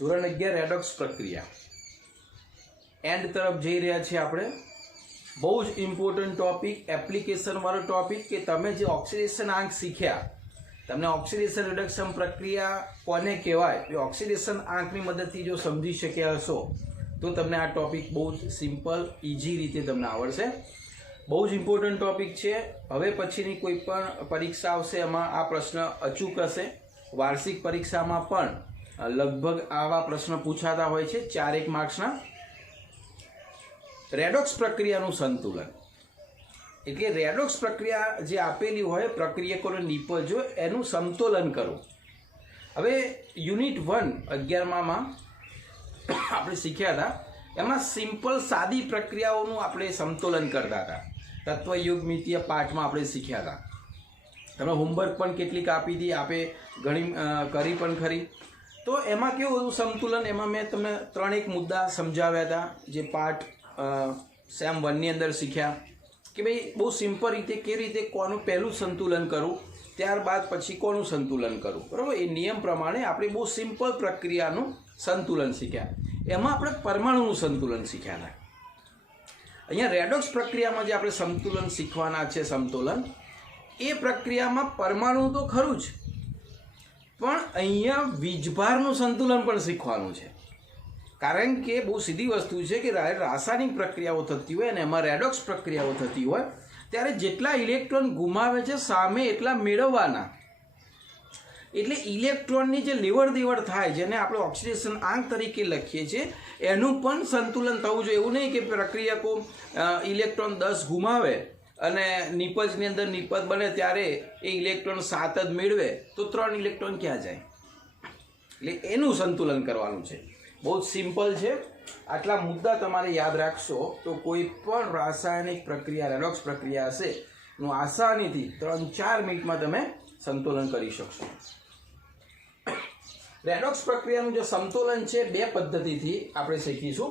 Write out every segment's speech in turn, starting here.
ધોરણ 11 રેડોક્સ પ્રક્રિયા એન્ડ તરફ જઈ રહ્યા છીએ આપણે. બહુ જ ઇમ્પોર્ટન્ટ ટોપિક, એપ્લિકેશન વાળો ટોપિક કે તમે જે ઓક્સિડેશન આંક શીખ્યા, તમને ઓક્સિડેશન રિડક્શન પ્રક્રિયા કોને કહેવાય એ ઓક્સિડેશન આંકની મદદથી જો સમજી શક્યા હશો તો તમને આ ટોપિક બહુ જ સિમ્પલ ઇઝી રીતે તમને આવડશે. બહુ જ ઇમ્પોર્ટન્ટ ટોપિક છે. હવે પછીની કોઈ પણ પરીક્ષા આવશે એમાં આ પ્રશ્ન અચૂક હશે. વાર્ષિક પરીક્ષામાં પણ લગભગ આવા પ્રશ્ન પૂછાતા હોય છે 4 માર્ક્સના. રેડોક્સ પ્રક્રિયાનું સંતુલન એટલે રેડોક્સ પ્રક્રિયા જે આપેલી હોય પ્રક્રિયકોને નિપજો એનું સંતુલન કરો. હવે યુનિટ 1 11માં આપણે શીખ્યા હતા, એમાં સિમ્પલ સાદી પ્રક્રિયાઓનું આપણે સંતુલન કરતા હતા. તત્વયુગ્મિતીય પાઠમાં આપણે શીખ્યા હતા. તમે હોમવર્ક પણ કેટલીક આપી હતી, આપે ઘણી કરી પણ ખરી. તો એમાં કેવું હતું સંતુલન, એમાં મેં તમને 3 મુદ્દા સમજાવ્યા હતા જે પાઠ સેમ 1 ની અંદર શીખ્યા કે ભાઈ બહુ સિમ્પલ રીતે કેવી રીતે કોનું પહેલું સંતુલન કરવું, ત્યારબાદ પછી કોનું સંતુલન કરવું, બરાબર. એ નિયમ પ્રમાણે આપણે બહુ સિમ્પલ પ્રક્રિયાનું સંતુલન શીખ્યા. એમાં આપણે પરમાણુનું સંતુલન શીખ્યા હતા. અહીંયા રેડોક્સ પ્રક્રિયામાં જે આપણે સંતુલન શીખવાના છે, સમતોલન, એ પ્રક્રિયામાં પરમાણુ તો ખરું જ, પણ અહીંયા વીજભારનું સંતુલન પણ શીખવાનું છે. કારણ કે બહુ સીધી વસ્તુ છે કે રાસાયણિક પ્રક્રિયાઓ થતી હોય અને એમાં રેડોક્સ પ્રક્રિયાઓ થતી હોય ત્યારે જેટલા ઇલેક્ટ્રોન ગુમાવે છે સામે એટલા મેળવવાના. એટલે ઇલેક્ટ્રોનની જે લેવડ દેવડ થાય, જેને આપણે ઓક્સિડેશન આંક તરીકે લખીએ છીએ, એનું પણ સંતુલન થવું જોઈએ. એવું નહીં કે પ્રક્રિયકો ઇલેક્ટ્રોન 10 ગુમાવે અને નિપજની અંદર નિપજ બને ત્યારે એ ઇલેક્ટ્રોન 7 જ મેળવે તો 3 ઇલેક્ટ્રોન ક્યાં જાય. એટલે એનું સંતુલન કરવાનું છે. બહુ જ સિમ્પલ છે. આટલા મુદ્દા તમારે યાદ રાખશો તો કોઈ પણ રાસાયણિક પ્રક્રિયા, રેડોક્સ પ્રક્રિયા હશે એનું આસાનીથી 3-4 મિનિટમાં તમે સંતુલન કરી શકશો. રેડોક્સ પ્રક્રિયાનું જે સંતુલન છે 2 પદ્ધતિથી આપણે શીખીશું.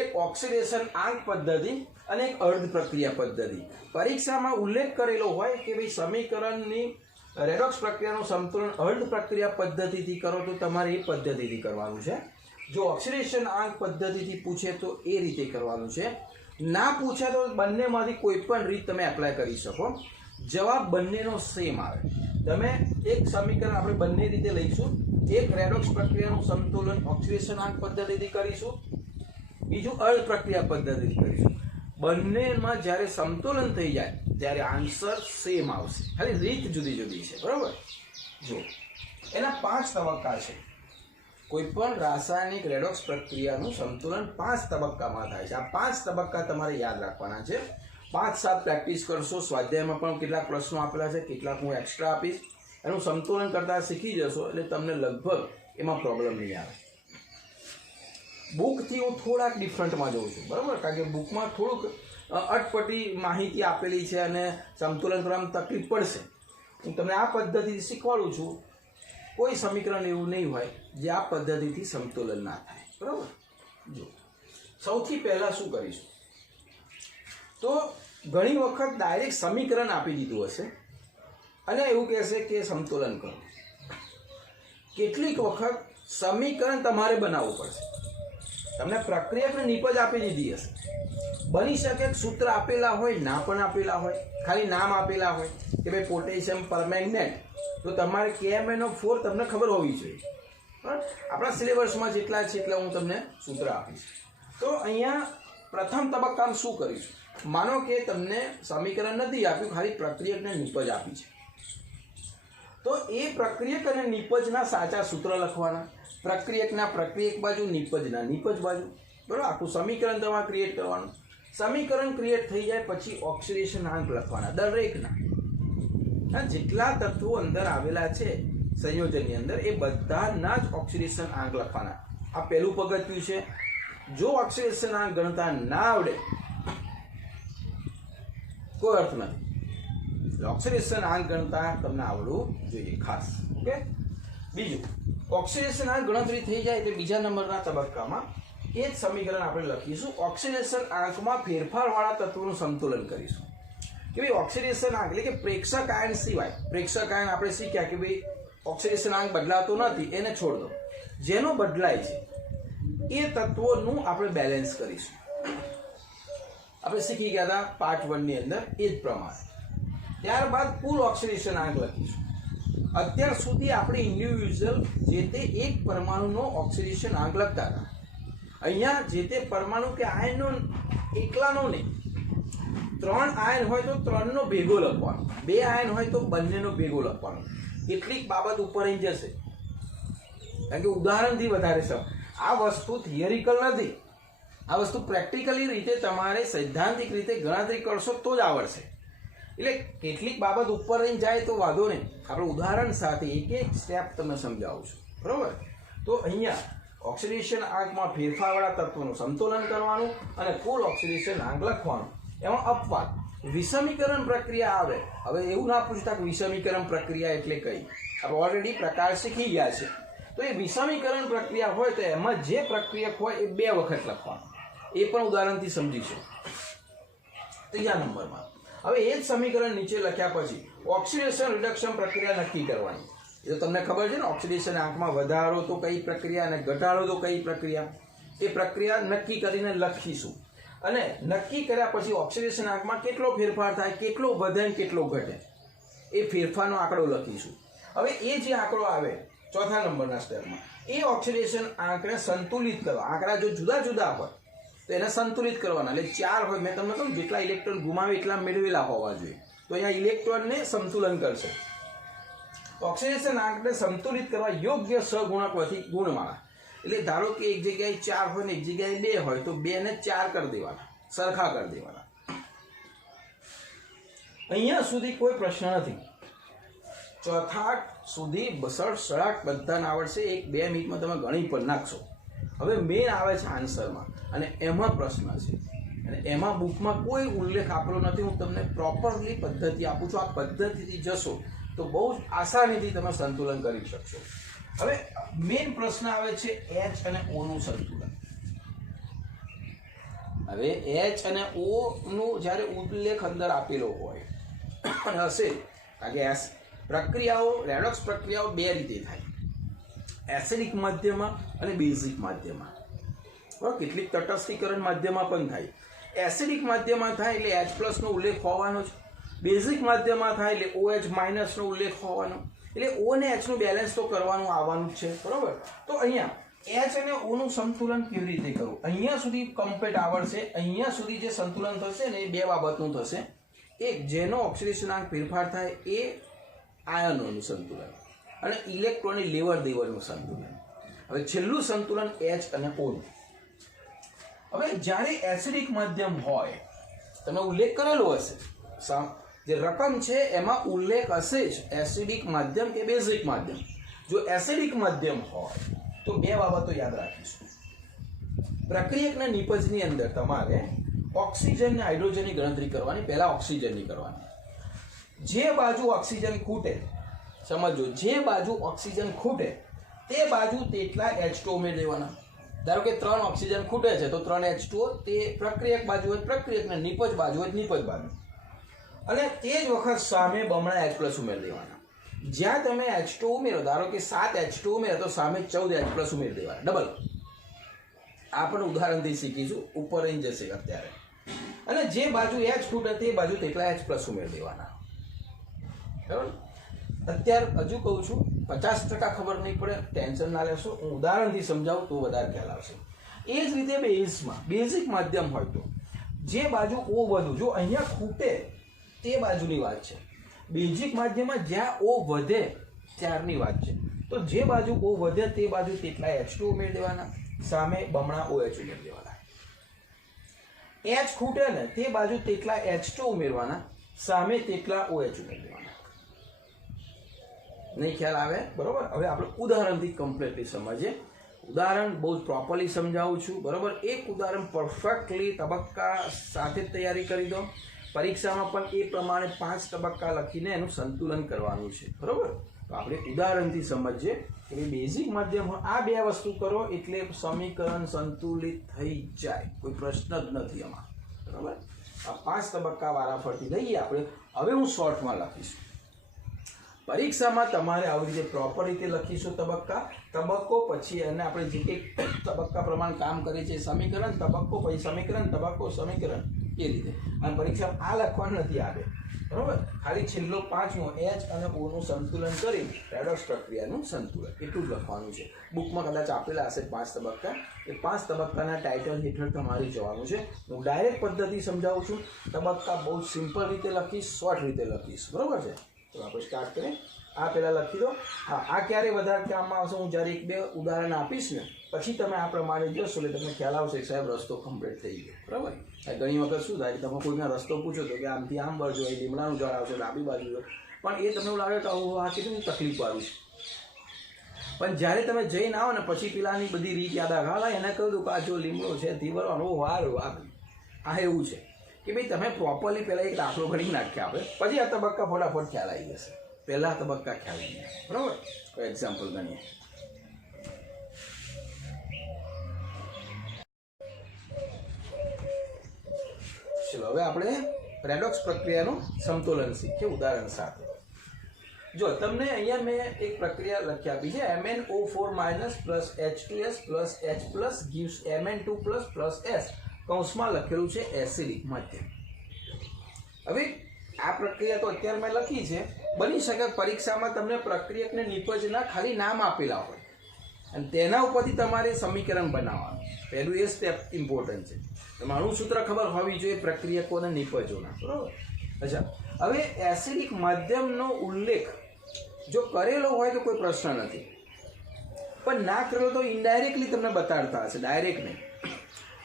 એક ઓક્સિડેશન આંક પદ્ધતિ અને એક અર્ધ પ્રક્રિયા પદ્ધતિ. પરીક્ષામાં ઉલ્લેખ કરેલો હોય કે ભાઈ સમીકરણની રેડોક્સ પ્રક્રિયાનું સંતુલન અર્ધ પ્રક્રિયા પદ્ધતિથી કરો તો તમારે એ પદ્ધતિથી કરવાનું છે. જો ઓક્સિડેશન આંક પદ્ધતિથી પૂછે તો એ રીતે કરવાનું છે. ના પૂછે તો બંનેમાંથી કોઈ પણ રીત તમે એપ્લાય કરી શકો. જવાબ બંનેનો સેમ આવે. તમે એક સમીકરણ આપણે બંને રીતે લઈશું. એક રેડોક્સ પ્રક્રિયાનું સંતુલન ઓક્સિડેશન આંક પદ્ધતિથી કરીશું, બીજું અર્ધ પ્રક્રિયા પદ્ધતિથી કરીશું. બંનેમાં જ્યારે સંતુલન થઈ જાય ત્યારે આન્સર સેમ આવશે, ખાલી રીત જુદી જુદી છે, બરાબર. જો એના 5 તબક્કા છે. કોઈ પણ રાસાયણિક રેડોક્સ પ્રક્રિયાનું સંતુલન 5 તબક્કામાં થાય છે. આ 5 તબક્કા તમારે યાદ રાખવાના છે. 5-7 પ્રેક્ટિસ કરશો. સ્વાધ્યાયમાં પણ કેટલાક પ્રશ્નો આપેલા છે, કેટલાક હું એક્સ્ટ્રા આપીશ. એનું સંતુલન કરતા શીખી જશો એટલે તમને લગભગ એમાં પ્રોબ્લેમ નહીં આવે. બુકથી હું થોડાક ડિફરન્ટમાં જોઉં છું, બરાબર. કારણ કે બુકમાં થોડુંક અટપટી માહિતી આપેલી છે અને સંતુલન કરવામાં તકલીફ પડશે. હું તમને આ પદ્ધતિથી શીખવાડું છું. કોઈ સમીકરણ એવું નહીં હોય જે આ પદ્ધતિથી સંતુલન ના થાય, બરાબર. જો સૌથી પહેલાં શું કરીશું તો ઘણી વખત ડાયરેક્ટ સમીકરણ આપી દીધું હશે અને એવું કહેશે કે સંતુલન કરો. કેટલીક વખત સમીકરણ તમારે બનાવવું પડશે. તમને પ્રક્રિયા નિપજ આપી દીધી હશે. બની શકે સૂત્ર આપેલા હોય, ના પણ આપેલા હોય, ખાલી નામ આપેલા હોય કે ભાઈ પોટેશિયમ પરમેંગનેટ, તો તમારે KMnO4 તમને ખબર હોવી જોઈએ. બરાબર. આપણા સિલેબસમાં જેટલા છે એટલા હું તમને સૂત્ર આપીશ. તો અહીંયા પ્રથમ તબક્કામાં શું કરીશું, માનો કે તમને સમીકરણ નથી આપ્યું, ખાલી પ્રક્રિયકને નિપજ આપી છે, તો એ પ્રક્રિયક અને નિપજના સાચા સૂત્ર લખવાના. પ્રક્રિયકના પ્રક્રિયક બાજુ, નિપજના નિપજ બાજુ, બરાબર. આખું સમીકરણ તમારે ક્રિએટ કરવાનું. સમીકરણ ક્રિએટ થઈ જાય પછી ઓક્સિડેશન આંક લખવાના દરેકના. જેટલા તત્વો અંદર આવેલા છે સંયોજનની અંદર એ બધાના જ ઓક્સિડેશન આંક લખવાના. આ પહેલું પગથિયું છે. જો ઓક્સિડેશન આંક ગણતા ના આવડે કોઈ અર્થ નથી. ઓક્સિડેશન આંક ગણતા તમને આવડવું જોઈએ ખાસ. ઓકે. બીજું, ઓક્સિડેશન આંક ગણતરી થઈ જાય એટલે બીજા નંબરના તબક્કામાં એ જ સમીકરણ આપણે લખીશું. ઓક્સિડેશન આંકમાં ફેરફારવાળા તત્વોનું સંતુલન કરીશું. કે ભાઈ ઓક્સિડેશન આંક એટલે કે પ્રેક્ષક આયન સિવાય, પ્રેક્ષક આયન આપણે શીખ્યા કે ભાઈ ઓક્સિડેશનાંક બદલાતો નથી એને છોડ દો. જેનો બદલાય છે એ તત્વોનું આપણે બેલેન્સ કરીશું. આપણે શીખી ગયા હતા પાર્ટ 1 ની અંદર એ જ પ્રમાણે. ત્યારબાદ કુલ ઓક્સિડેશનાંક લખીશું. અત્યાર સુધી આપણે ઇન્ડિવિજ્યુઅલ જે તે એક પરમાણુનો ઓક્સિડેશનાંક લખતા હતા. અહીંયા જે તે પરમાણુ કે આયનનો એકલાનો નહીં, 3 આયન હોય તો 3 નો ભેગો લખવાનો, 2 આયન હોય તો બંનેનો ભેગો લખવાનો. કેટલીક બાબત ઉપર અહીં જશે કારણ કે ઉદાહરણથી વધારે સમ. આ વસ્તુ થિયરિકલ નથી, આ વસ્તુ પ્રેક્ટિકલી રીતે તમારે સૈદ્ધાંતિક રીતે ગણતરી કરશો તો જ આવડશે. એટલે કેટલીક બાબત ઉપર રહી જાય તો વાંધો નહીં, આપણે ઉદાહરણ સાથે એક એક સ્ટેપ તમને સમજાવું છું, બરોબર. તો અહીંયા ઓક્સિડેશન આંકમાં ફેરફારવાળા તત્વોનું સંતુલન કરવાનું અને કુલ ઓક્સિડેશન આંક લખવાનું. એમાં અપવાદ વિષમીકરણ પ્રક્રિયા આવે. હવે એવું ના પૂછતા કે વિષમીકરણ પ્રક્રિયા એટલે કઈ, આપણે ઓલરેડી પ્રકાર શીખી ગયા છે. તો એ વિષમીકરણ પ્રક્રિયા હોય તો એમાં જે પ્રક્રિયક હોય એ 2 વખત લખવાનું. એ પણ ઉદાહરણથી સમજીશું. ત્રીજા નંબરમાં હવે એ જ સમીકરણ નીચે લખ્યા પછી ઓક્સિડેશન રિડક્શન પ્રક્રિયા નક્કી કરવાની. એ તો તમને ખબર છે ને, ઓક્સિડેશન આંકમાં વધારો તો કઈ પ્રક્રિયા અને ઘટાડો તો કઈ પ્રક્રિયા. એ પ્રક્રિયા નક્કી કરીને લખીશું. અને નક્કી કર્યા પછી ઓક્સિડેશન આંકમાં કેટલો ફેરફાર થાય, કેટલો વધે અને કેટલો ઘટે, એ ફેરફારનો આંકડો લખીશું. હવે એ જે આંકડો આવે ચોથા નંબરના સ્ટેપમાં, એ ઓક્સિડેશન આંકને સંતુલિત કરવા. આંકડા જો જુદા જુદા હોય તો એને સંતુલિત કરવાના. એટલે 4 હોય, મેં તમને કહ્યું જેટલા ઇલેક્ટ્રોન ગુમાવે એટલા મેળવેલા હોવા જોઈએ. તો અહીંયા ઇલેક્ટ્રોનને સંતુલન કરશે. ઓક્સિડેશન આંકને સંતુલિત કરવા યોગ્ય સહગુણકમાંથી ગુણવાળા. એટલે ધારો કે એક જગ્યાએ 4 હોય ને એક જગ્યાએ 2 હોય તો 2 ને 4 કરી દેવાના, સરખા કરી દેવાના. અહીંયા સુધી કોઈ પ્રશ્ન નથી. ચોથા સુધી બસડ સળાક બધાને આવડશે. 1-2 મિનિટમાં તમે ગણી પણ નાખશો. હવે મેન આવે છે આન્સરમાં અને એમાં પ્રશ્ન છે અને એમાં બુકમાં કોઈ ઉલ્લેખ આપેલો નથી. હું તમને પ્રોપરલી પદ્ધતિ આપું છું. આ પદ્ધતિથી જશો તો બહુ જ આસાનીથી તમે સંતુલન કરી શકશો. હવે મેઇન પ્રશ્ન આવે છે H અને O નું સંતુલન. હવે H અને O નું જ્યારે ઉલ્લેખ અંદર આપેલો હોય અને હશે, કારણ કે પ્રક્રિયાઓ રેડોક્સ પ્રક્રિયાઓ 2 રીતે થાય, એસિડિક માધ્યમમાં અને બેઝિક માધ્યમમાં. બરાબર, કેટલીક તટસ્થીકરણ માધ્યમમાં પણ થાય. એસિડિક માધ્યમમાં થાય એટલે H+ નો ઉલ્લેખ હોવાનો છે. બેઝિક માધ્યમમાં થાય એટલે OH- નો ઉલ્લેખ હોવાનો. એટલે O અને H નું બેલેન્સ તો કરવાનું આવવાનું જ છે, બરોબર. તો અહીંયા H અને O નું સંતુલન કેવી રીતે કરવું, અહીંયા સુધી કમ્પ્લીટ આવડશે. અહીંયા સુધી જે સંતુલન થશે ને એ 2 બાબતનું થશે. એક, જેનો ઓક્સિડેશનાંક ફેરફાર થાય એ આયનોનું સંતુલન અને ઇલેક્ટ્રોનની લેવડ દેવડનું સંતુલન. હવે છેલ્લું સંતુલન H અને O નું. હવે જ્યારે એસિડિક માધ્યમ હોય, તમે ઉલ્લેખ કરેલો હશે, જે રકમ છે એમાં ઉલ્લેખ હશે જ, એસિડિક માધ્યમ કે બેઝિક માધ્યમ. જો એસિડિક માધ્યમ હોય તો 2 બાબતો યાદ રાખીશું. પ્રક્રિયકના નિપજની અંદર તમારે ઓક્સિજન અને હાઇડ્રોજનની ગણતરી કરવાની. પહેલા ઓક્સિજનની કરવાની. જે બાજુ ઓક્સિજન ખૂટે, સમજો, જે બાજુ ઓક્સિજન ખૂટે તે બાજુ તેટલા H2O ઉમેરી દેવાના. ધારો કે 3 ઓક્સિજન ખૂટે છે તો 3 H2O તે પ્રક્રિયક બાજુ હોય, પ્રક્રિયકને નિપજ બાજુ હોય નિપજ બાજુ. અને તે જ વખત સામે બમણા H+ ઉમેરી દેવાના. જ્યાં તમે H2O ઉમેરો, ધારો કે 7 H2O ઉમેરો તો સામે 14 H+ ઉમેરી દેવાના, ડબલ. આ પણ ઉદાહરણથી શીખીશું, ઉપર રહી જશે અત્યારે. અને જે બાજુ H ખૂટે તે બાજુ તેટલા H+ ઉમેરી દેવાના, બરાબર. અત્યારે હજુ કહું છું, 50% ખબર નહીં પડે, ટેન્શન ના લેશો. હું ઉદાહરણથી સમજાવું તો વધારે ખ્યાલ આવશે. એ જ રીતે બેઝમાં, બેઝિક માધ્યમ હોય તો જે બાજુ O વધુ, જો અહીંયા ખૂટે તે બાજુની વાત છે. બેઝિક માધ્યમમાં જ્યાં O વધે ત્યારની વાત છે. તો જે બાજુ O વધે તે બાજુ તેટલા H2O ઉમેરી દેવાના, સામે બમણા OH ઉમેરી દેવાના. H ખૂટે ને તે બાજુ તેટલા H2O ઉમેરવાના, સામે તેટલા OH ઉમેરી દેવાના. નહીં ખ્યાલ આવે, બરોબર. હવે આપણે ઉદાહરણથી કમ્પ્લીટલી સમજીએ. ઉદાહરણ બહુ જ પ્રોપરલી સમજાવું છું, બરોબર. એક ઉદાહરણ પરફેક્ટલી તબક્કા સાથે તૈયારી કરી દો. પરીક્ષામાં પણ એ પ્રમાણે 5 તબક્કા લખીને એનું સંતુલન કરવાનું છે, બરોબર. તો આપણે ઉદાહરણથી સમજીએ કે બેઝિક માધ્યમ આ 2 વસ્તુ કરો એટલે સમીકરણ સંતુલિત થઈ જાય, કોઈ પ્રશ્ન જ નથી આમાં, બરોબર. આ 5 તબક્કા વારાફરતી લઈએ આપણે. હવે હું શોર્ટમાં લખીશ. પરીક્ષામાં તમારે આવી રીતે પ્રોપર રીતે લખીશું તબક્કો પછી એને આપણે જે કંઈક તબક્કા પ્રમાણે કામ કરીએ છીએ સમીકરણ તબક્કો પછી સમીકરણ તબક્કો સમીકરણ એ રીતે. અને પરીક્ષામાં આ લખવાનું નથી આવે, બરાબર. ખાલી છેલ્લો 5મો H અને Oનું સંતુલન કરી રેડોક્સ પ્રક્રિયાનું સંતુલન એટલું જ લખવાનું છે. બુકમાં કદાચ આપેલા હશે 5 તબક્કા. એ 5 તબક્કાના ટાઇટલ હેઠળ તમારે જવાનું છે. હું ડાયરેક્ટ પદ્ધતિ સમજાવું છું. તબક્કા બહુ સિમ્પલ રીતે લખીશ, શોર્ટ રીતે લખીશ, બરાબર છે. તો આપણે સ્ટાર્ટ કરીએ. આ પહેલાં લખી દો. હા, આ ક્યારે વધારે કામમાં આવશે? હું જ્યારે 1-2 ઉદાહરણ આપીશ ને પછી તમે આ પ્રમાણે જોશો એટલે તમને ખ્યાલ આવશે કે સાહેબ રસ્તો કમ્પ્લીટ થઈ ગયો, બરાબર. ઘણી વખત શું થાય કે તમે કોઈના રસ્તો પૂછો તો કે આમથી આમ વળજો, એ લીમડાનું ઝાડ આવશે ડાબી બાજુ, પણ એ તમને એવું લાગે કે આ કેટલું તકલીફવાળું છે. પણ જ્યારે તમે જઈને આવો ને પછી પેલાની બધી રીત યાદ આવે. એને કહ્યું હતું કે આ જો લીમડો છે ધીવરવાનો વાર આ એવું છે કે ભાઈ તમે પ્રોપરલી પહેલાં એક દાખલો ગણી નાખ્યા આપણે પછી આ તબક્કા ફટાફટ ખ્યાલ આવી જશે. પહેલા તબક્કા ખ્યાલ આવી જાય, બરાબર. એક્ઝામ્પલ ગણીએ. ચલો હવે આપણે રેડોક્સ પ્રક્રિયાનું સમતોલન શીખીએ ઉદાહરણ સાથે. જો તમને અહીંયા મેં એક પ્રક્રિયા લખી આપી છે MnO4- H2S H+ gives Mn2++ S કૌંસમાં લખેલું છે એસિડિક માધ્યમ. હવે આ પ્રક્રિયા તો અત્યારે મેં લખી છે. બની શકે પરીક્ષામાં તમને પ્રક્રિયકને નિપજના ખાલી નામ આપેલા હોય અને તેના ઉપરથી તમારે સમીકરણ બનાવવાનું. પહેલું એ સ્ટેપ ઇમ્પોર્ટન્ટ છે. તમારું સૂત્ર ખબર હોવી જોઈએ પ્રક્રિયકો અને નિપજોના, બરાબર. અચ્છા, હવે એસિડિક માધ્યમનો ઉલ્લેખ જો કરેલો હોય તો કોઈ પ્રશ્ન નથી, પણ ના કરેલો તો ઇનડાયરેક્ટલી તમને બતાડતા હશે, ડાયરેક્ટ નહીં.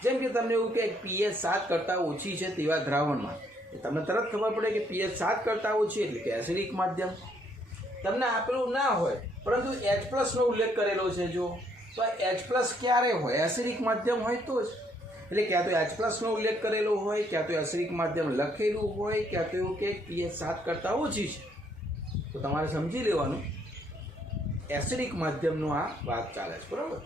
જેમ કે તમને એવું કે pH 7 કરતાં ઓછી છે તેવા દ્રાવણમાં તમને તરત ખબર પડે કે pH 7 કરતાં ઓછી એટલે કે એસિડિક માધ્યમ. તમને આપેલું ના હોય પરંતુ H+ નો ઉલ્લેખ કરેલો છે જો, તો H+ ક્યારે હોય? એસિડિક માધ્યમ હોય તો જ. એટલે ક્યાં તો H+ નો ઉલ્લેખ કરેલો હોય, ક્યાં તો એસિડિક માધ્યમ લખેલું હોય, ક્યાં તો એવું કે pH 7 કરતાં ઓછી છે. તો તમારે સમજી લેવાનું એસિડિક માધ્યમનો આ વાત ચાલે છે, બરાબર.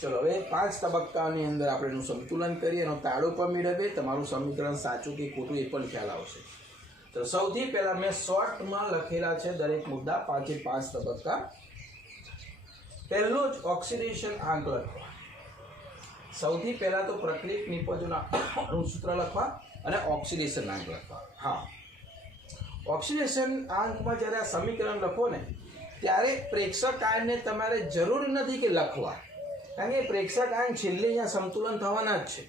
ચલો હવે 5 તબક્કાની અંદર આપણે એનું સંતુલન કરીએ, એનો તાળો પણ મેળવીએ, તમારું સમીકરણ સાચું કે ખોટું એ પણ ખ્યાલ આવશે. તો સૌથી પહેલાં મેં શોર્ટમાં લખેલા છે દરેક મુદ્દા 5 તબક્કા. પહેલો જ ઓક્સિડેશન આંક લખવા. સૌથી પહેલાં તો પ્રક્રિયક નિપજોના સૂત્ર લખવા અને ઓક્સિડેશન આંક લખવા. હા, ઓક્સિડેશન આંકમાં જ્યારે આ સમીકરણ લખો ને ત્યારે પ્રેક્ષક આયનને તમારે જરૂરી નથી કે લખવા, કારણ કે પ્રેક્ષક આયન છેલ્લે અહીંયા સંતુલન થવાના જ છે.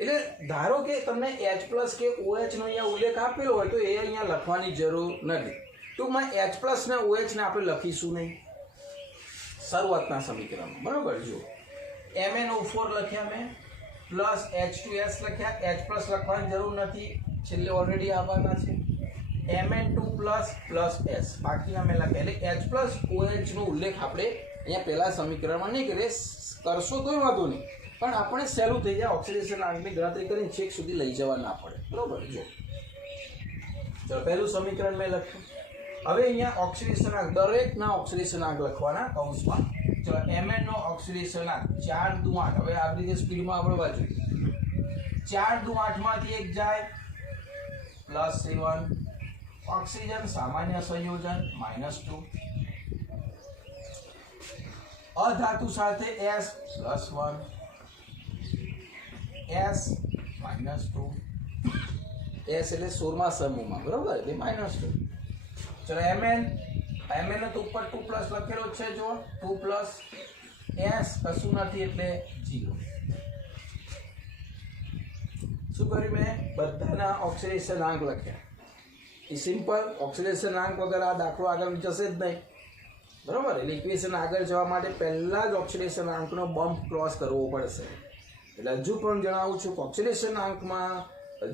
એટલે ધારો કે તમને H+ કે OH નો અહીંયા ઉલ્લેખ આપેલો હોય તો એ અહીંયા લખવાની જરૂર નથી. ટૂંકમાં H+ ને OH ને આપણે લખીશું નહીં શરૂઆતના સમીકરણમાં, બરાબર. જો MnO4 લખ્યા મેં પ્લસ H2S લખ્યા, H+ લખવાની જરૂર નથી, છેલ્લે ઓલરેડી આવવાના છે. Mn2++ S બાકીના મેં લખ્યા. એટલે H+ OH નો ઉલ્લેખ આપણે અહીંયા પહેલા સમીકરણમાં નહીં કરીએ, કરશો તોય વાંધો નહીં, પણ આપણે સહેલું થઈ જાય ઓક્સિડેશન આંકની ગણતરી કરીને છેક સુધી લઈ જવા ના પડે, બરાબર. જો ચલો પહેલું સમીકરણ મેં લખ્યું. હવે અહીંયા ઓક્સિડેશન આંક, દરેકના ઓક્સિડેશન આંક લખવાના કૌંસમાં. ચલો Mn નો ઓક્સિડેશન આંક 4 દુ 8. હવે આવી રીતે સ્પીડમાં આપણે બાજુ 4 દુ 8 માંથી 1 જાય +7. ઓક્સિજન સામાન્ય સંયોજન -2. અધાતુ સાથે S +1 S -2 S એટલે 16મા સમૂહમાં, બરાબર, એટલે -2. ચલો Mn તો ઉપર 2+ લખેલો છે જો, 2+ S કશું નથી એટલે 0. શું કર્યું મેં? બધાના ઓક્સિડેશન આંક લખ્યા. એ સિમ્પલ. ઓક્સિડેશન આંક વગર આ દાખલો આગળ જશે જ નહીં, બરાબર. એટલે ઇક્વેશન આગળ જવા માટે પહેલાં જ ઓક્સિડેશન આંકનો બમ્પ ક્રોસ કરવો પડશે. એટલે હજુ પણ જણાવું છું કે ઓક્સિડેશન આંકમાં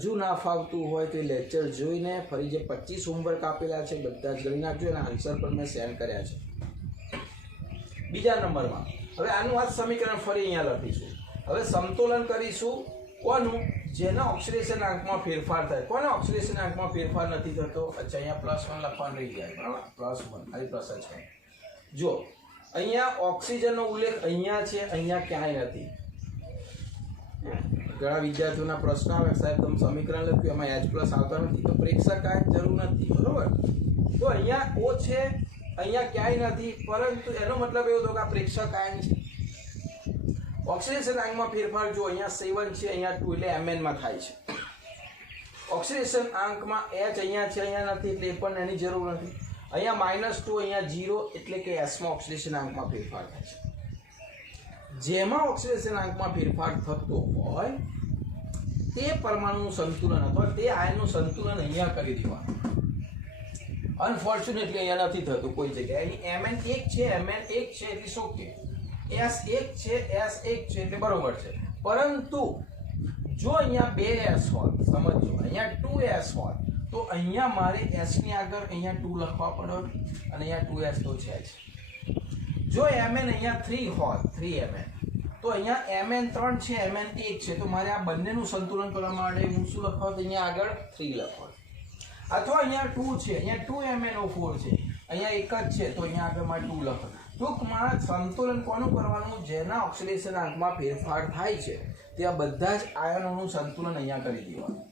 હજુ ના ફાવતું હોય તો લેક્ચર જોઈને ફરી જે 25 હોમવર્ક આપેલા છે બધા જ ગણી નાખજો અને આન્સર પણ મેં સેન્ડ કર્યા છે. બીજા નંબરમાં હવે આનું આ સમીકરણ ફરી અહીંયા લખીશું. હવે સમતોલન કરીશું કોનું? જેના ઓક્સિડેશન આંકમાં ફેરફાર થાય. કોના ઓક્સિડેશન આંકમાં ફેરફાર નથી થતો? અચ્છા, અહીંયા +1 લખવાનું રહી જાય, બરાબર. +1 ખાલી પ્લસ જ છે. જો અહીંયા ઓક્સિજનનો ઉલ્લેખ અહીંયા છે, અહીંયા ક્યાંય નથી. ઘણા વિદ્યાર્થીઓના પ્રશ્ન આવે, સાહેબ તમે સમીકરણ લખ્યું એમાં H+ આવતા નથી, તો પ્રેક્ષક આંક જરૂર નથી, બરાબર. તો અહીંયા O છે, અહીંયા ક્યાંય નથી, પરંતુ એનો મતલબ એવો થયો કે આ પ્રેક્ષક આયન છે. ઓક્સિડેશન આંકમાં ફેરફાર જો અહીંયા 7 છે, અહીંયા 2 એટલે Mn માં થાય છે. ઓક્સિડેશન આંકમાં H અહીંયા છે, અહીંયા નથી એટલે એ પણ એની જરૂર નથી. અહીંયા -2, અહીંયા 0 એટલે કે S માં ઓક્સિડેશન આંકમાં ફેરફાર થાય છે. જેમાં ઓક્સિડેશન આંકમાં ફેરફાર થતો હોય તે પરમાણુનું સંતુલન અથવા તે આયનનું સંતુલન અહીંયા કરી દેવાનું. અનફોર્ચ્યુનેટલી અહીંયા નથી થતું કોઈ જગ્યાએ. અહીં Mn 1 છે, Mn 1 છે એટલે શું કે S 1 છે, S 1 છે એટલે બરોબર છે. પરંતુ જો અહીંયા 2S હોત, સમજો અહીંયા 2S હોત, તો અહીંયા મારે S ની આગળ અહીંયા 2 લખવા પડે અને અહીંયા 2S તો છે જ. જો Mn અહીંયા 3 હોત, 3Mn, તો અહીંયા Mn 3 છે, Mn 1 છે, તો મારે આ બંનેનું સંતુલન કરવા માટે હું શું લખવા, અહીંયા આગળ 3 લખવા. અથવા અહીંયા 2 છે, અહીંયા 2MnO4 છે, અહીંયા 1 જ છે, તો અહીંયા આગળ મારે 2 લખવા. ટૂંકમાં સંતુલન કોનું કરવાનું? જેના ઓક્સિડેશન આંકમાં ફેરફાર થાય છે ત્યાં બધા જ આયનોનું સંતુલન અહીંયા કરી દેવાનું.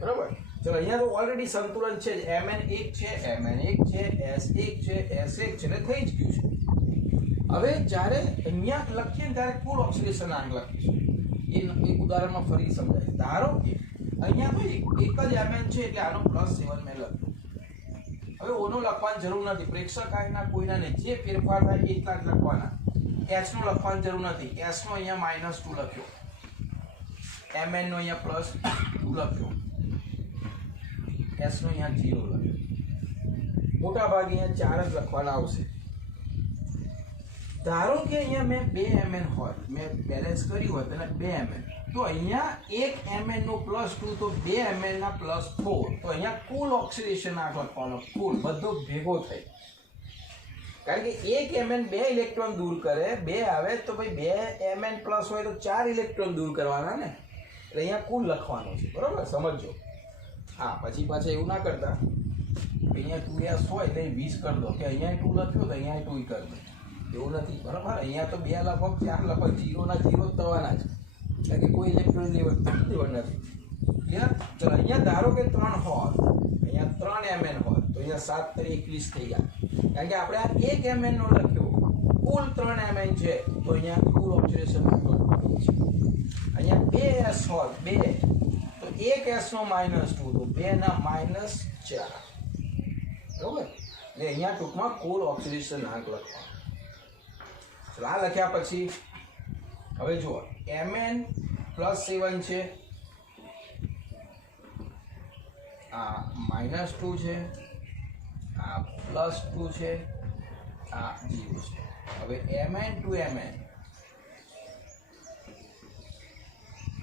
બરાબર? ચલો અહીંયા તો ઓલરેડી સંતુલન છે જ. Mn 1 છે, Mn 1 છે, S 1 છે, S 1 છે એટલે થઈ જ ગયું છે. હવે જ્યારે અહીંયા લખીએ ત્યારે કુલ ઓક્સિડેશન આંક લખીશું. એ એક ઉદાહરણમાં ફરી સમજાય. ધારો કે અહીંયા તો એક જ Mn છે એટલે આનો +7 મેં લખ્યું. હવે ઓનો લખવાની જરૂર નથી, પ્રેક્ષક આયનના કોઈના નહીં, જે ફેરફાર થાય એટલા જ લખવાના. S નો લખવાની જરૂર નથી. S નો અહીંયા -2 લખ્યો, Mn નો અહીંયા +2 લખ્યો, S નો અહીંયા 0 લખ્યો. મોટા ભાગે અહીંયા 4 જ લખવાના આવશે. ધારો કે અહીંયા મેં 2 Mn હોય, મેં બેલેન્સ કર્યું હોત અને 2 Mn, તો અહીંયા 1 Mn નો +2 તો 2 Mn ના +4, તો અહીંયા કુલ ઓક્સિડેશન આંક લખવાનો, કુલ બધો ભેગો થઈ. કારણ કે 1 Mn 2 ઇલેક્ટ્રોન દૂર કરે, 2 આવે તો ભાઈ 2 Mn પ્લસ હોય તો 4 ઇલેક્ટ્રોન દૂર કરવાના ને, એટલે અહીંયા કુલ લખવાનું છે. બરોબર? સમજો. હા, પછી પાછા એવું ના કરતા અહીંયા 2S હોય તો 20 કરી દો કે અહીંયા 2 લખ્યો તો અહીંયા 2 કરી દો. એવું નથી. બરાબર? અહીંયા તો 2 લખો, 4 લખો, 0 ના 0 જ થવાના છે, કારણ કે કોઈ ઇલેક્ટ્રોન લેવલ નથી. ક્લિયર? ચલો અહીંયા ધારો કે 3 હોત, અહીંયા 3 Mn હોત, તો અહીંયા 7 × 21 થઈ ગયા. કારણ કે આપણે આ 1 Mn નો લખ્યો, કુલ 3 Mn છે, તો અહીંયા કુલ ઓક્સિડેશન છે. અહીંયા 2S હોત, 2, તો 1S નો -2, તો 2 ના -4. બરોબર? એટલે અહીંયા ટૂંકમાં કુલ ઓક્સિડેશન આંક લખવાનો. આ લખ્યા પછી હવે જુઓ, Mn +7 છે, આ -2 છે, આ +2 છે, આ 0 છે. હવે Mn 2Mn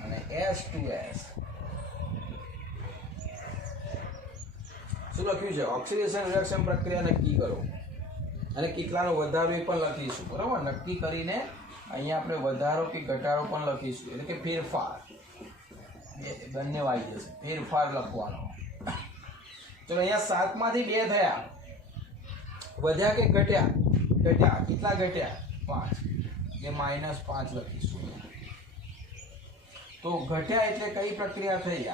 અને S 2S શું લખ્યું છે? ઓક્સિડેશન રિડક્શન પ્રક્રિયા નક્કી કરો અને કેટલાનો વધારો એ પણ લખીશું. બરાબર? નક્કી કરીને અહીંયા આપણે વધારો કે ઘટાડો પણ લખીશું, એટલે કે ફેરફાર બંને આવી જશે. ફેરફાર લખવાનો. ચલો અહીંયા 7 માંથી 2 થયા, વધ્યા કે ઘટ્યા? ઘટ્યા. કેટલા ઘટ્યા? 5, એટલે -5 લખીશું. તો ઘટ્યા એટલે કઈ પ્રક્રિયા થઈ?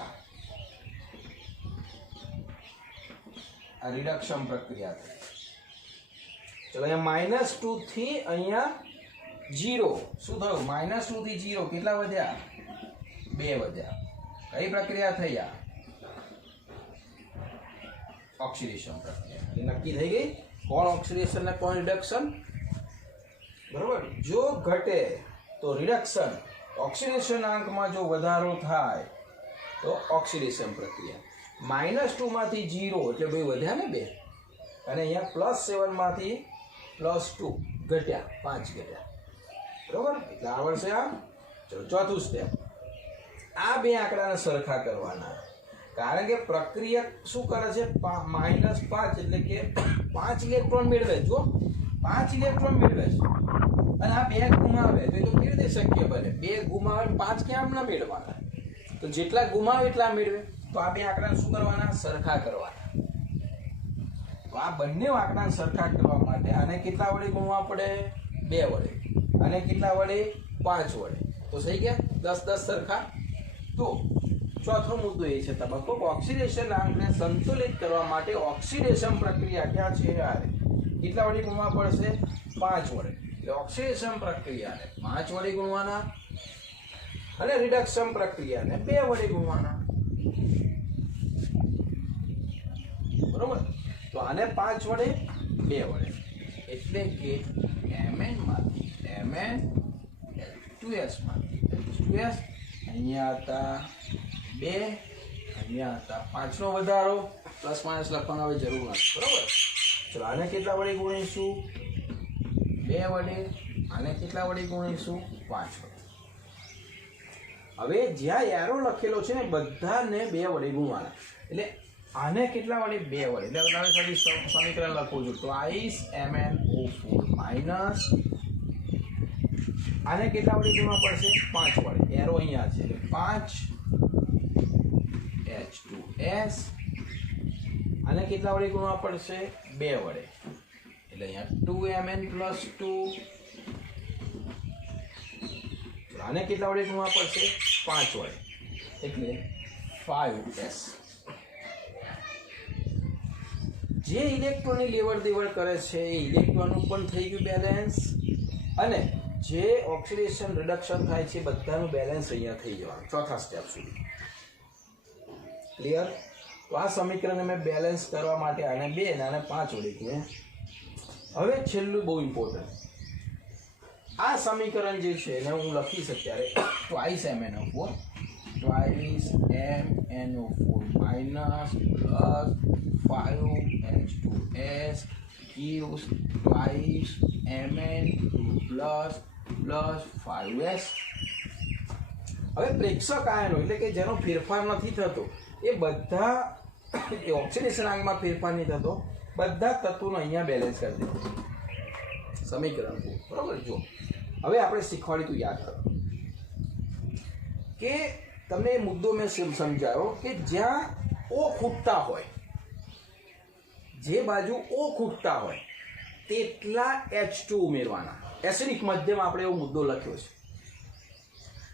આ રિડક્શન પ્રક્રિયા થઈ. ચલો અહીંયા -2 થી અહીંયા 0 શું થયું? -2 થી 0 કેટલા વધ્યા? 2 વધ્યા. કઈ પ્રક્રિયા થઈ? ઓક્સિડેશન પ્રક્રિયા. એ નક્કી થઈ ગઈ, કોણ ઓક્સિડેશન ને કોણ રિડક્શન. બરોબર? જો ઘટે તો રિડક્શન, ઓક્સિડેશન આંકમાં જો વધારો થાય તો ઓક્સિડેશન પ્રક્રિયા. -2 માંથી 0 એટલે ભાઈ વધ્યા ને 2, અને અહીંયા +7 માંથી +2 ઘટ્યા, 5 ઘટ્યા. બરોબર? એટલે આવડશે આ. ચલો ચોથું સ્ટેપ, આ બે આંકડાને સરખા કરવાના. કારણ કે પ્રક્રિયા શું કરે છે? -5 એટલે કે 5 ઇલેક્ટ્રોન મેળવે. જો 5 ઇલેક્ટ્રોન મેળવે છે અને આ 2 ગુમાવે, તો એ તો કેવી રીતે શક્ય બને? 2 ગુમાવે 5 કેમ ના મેળવાના? તો જેટલા ગુમાવે એટલા મેળવે. તો આ બે આંકડાને શું કરવાના? સરખા કરવાના. તો આ બંને આંકડાને સરખા કરવા માટે આને કેટલા વડે ગુણવા પડે? 2 વડે. અને કેટલા વડે? 5 વડે. તો થઈ ગયા 10 10 સરખા. તો ચોથો મુદ્દો એ છે તબક્કો ઓક્સિડેશન આંકને સંતુલિત કરવા માટે ઓક્સિડેશન પ્રક્રિયા ક્યાં છે યાર કેટલા વડે ગુણવા પડશે 5 વડે એટલે ઓક્સિડેશન પ્રક્રિયાને 5 વડે ગુણવાના અને રિડક્શન પ્રક્રિયાને 2 વડે ગુણવાના બરોબર તો આને 5 વડે 2 વડે એટલે કે Mn માંથી Mn H2S માંથી H2S અહીંયા હતા 2 અહીંયા હતા 5 નો વધારો પ્લસ માઇનસ લખવાનો હવે જરૂર નથી બરોબર ચલો આને કેટલા વડે ગુણીશું 2 વડે આને કેટલા વડે ગુણીશું 5 વડે હવે જ્યાં એરો લખેલો છે ને બધાને 2 વડે ગુણવાના એટલે આને કેટલા વડે 2 વડે એટલે તમે ખાલી સમીકરણ લખો છો ટ્વાઇસ MnO4 માઇનસ આને કેટલા વડે ગુણવા પડશે 5 વડે એરો અહીંયા છે 5 H2S આને કેટલા વડે ગુણવા પડશે 2 વડે એટલે અહીંયા 2Mn + 2 આને કેટલા વડે ગુણવા પડશે 5 વડે એટલે 5S જે ઇલેક્ટ્રોનની લેવડ દેવડ કરે છે એ ઇલેક્ટ્રોનનું પણ થઈ ગયું બેલેન્સ અને જે ઓક્સિડેશન રિડક્શન થાય છે બધાનું બેલેન્સ અહીંયા થઈ જવાનું ચોથા સ્ટેપ સુધી ક્લિયર તો આ સમીકરણને મેં બેલેન્સ કરવા માટે આને 2 અને આને 5 વડે કીધું હવે છેલ્લું બહુ ઇમ્પોર્ટન્ટ આ સમીકરણ જે છે એને હું લખીશ અત્યારે twice MnO4 twice MnO4 minus plus 5H2S gives twice Mn2 plus 5S હવે પ્રેક્ષક આયનો એટલે કે જેનો ફેરફાર નથી થતો એ બધા ઓક્સિડેશન આંકમાં ફેરફાર નહીં થતો બધા તત્વોનો અહીંયા બેલેન્સ કરી દે સમીકરણ બરાબર જો હવે આપણે શીખવાડી તું યાદ કરો કે તમને એ મુદ્દો મેં સમજાયો કે જ્યાં O ખૂટતા હોય જે બાજુ O ખૂટતા હોય તેટલા H2 ઉમેરવાના એસિડિક મધ્યમ આપણે એવો મુદ્દો લખ્યો છે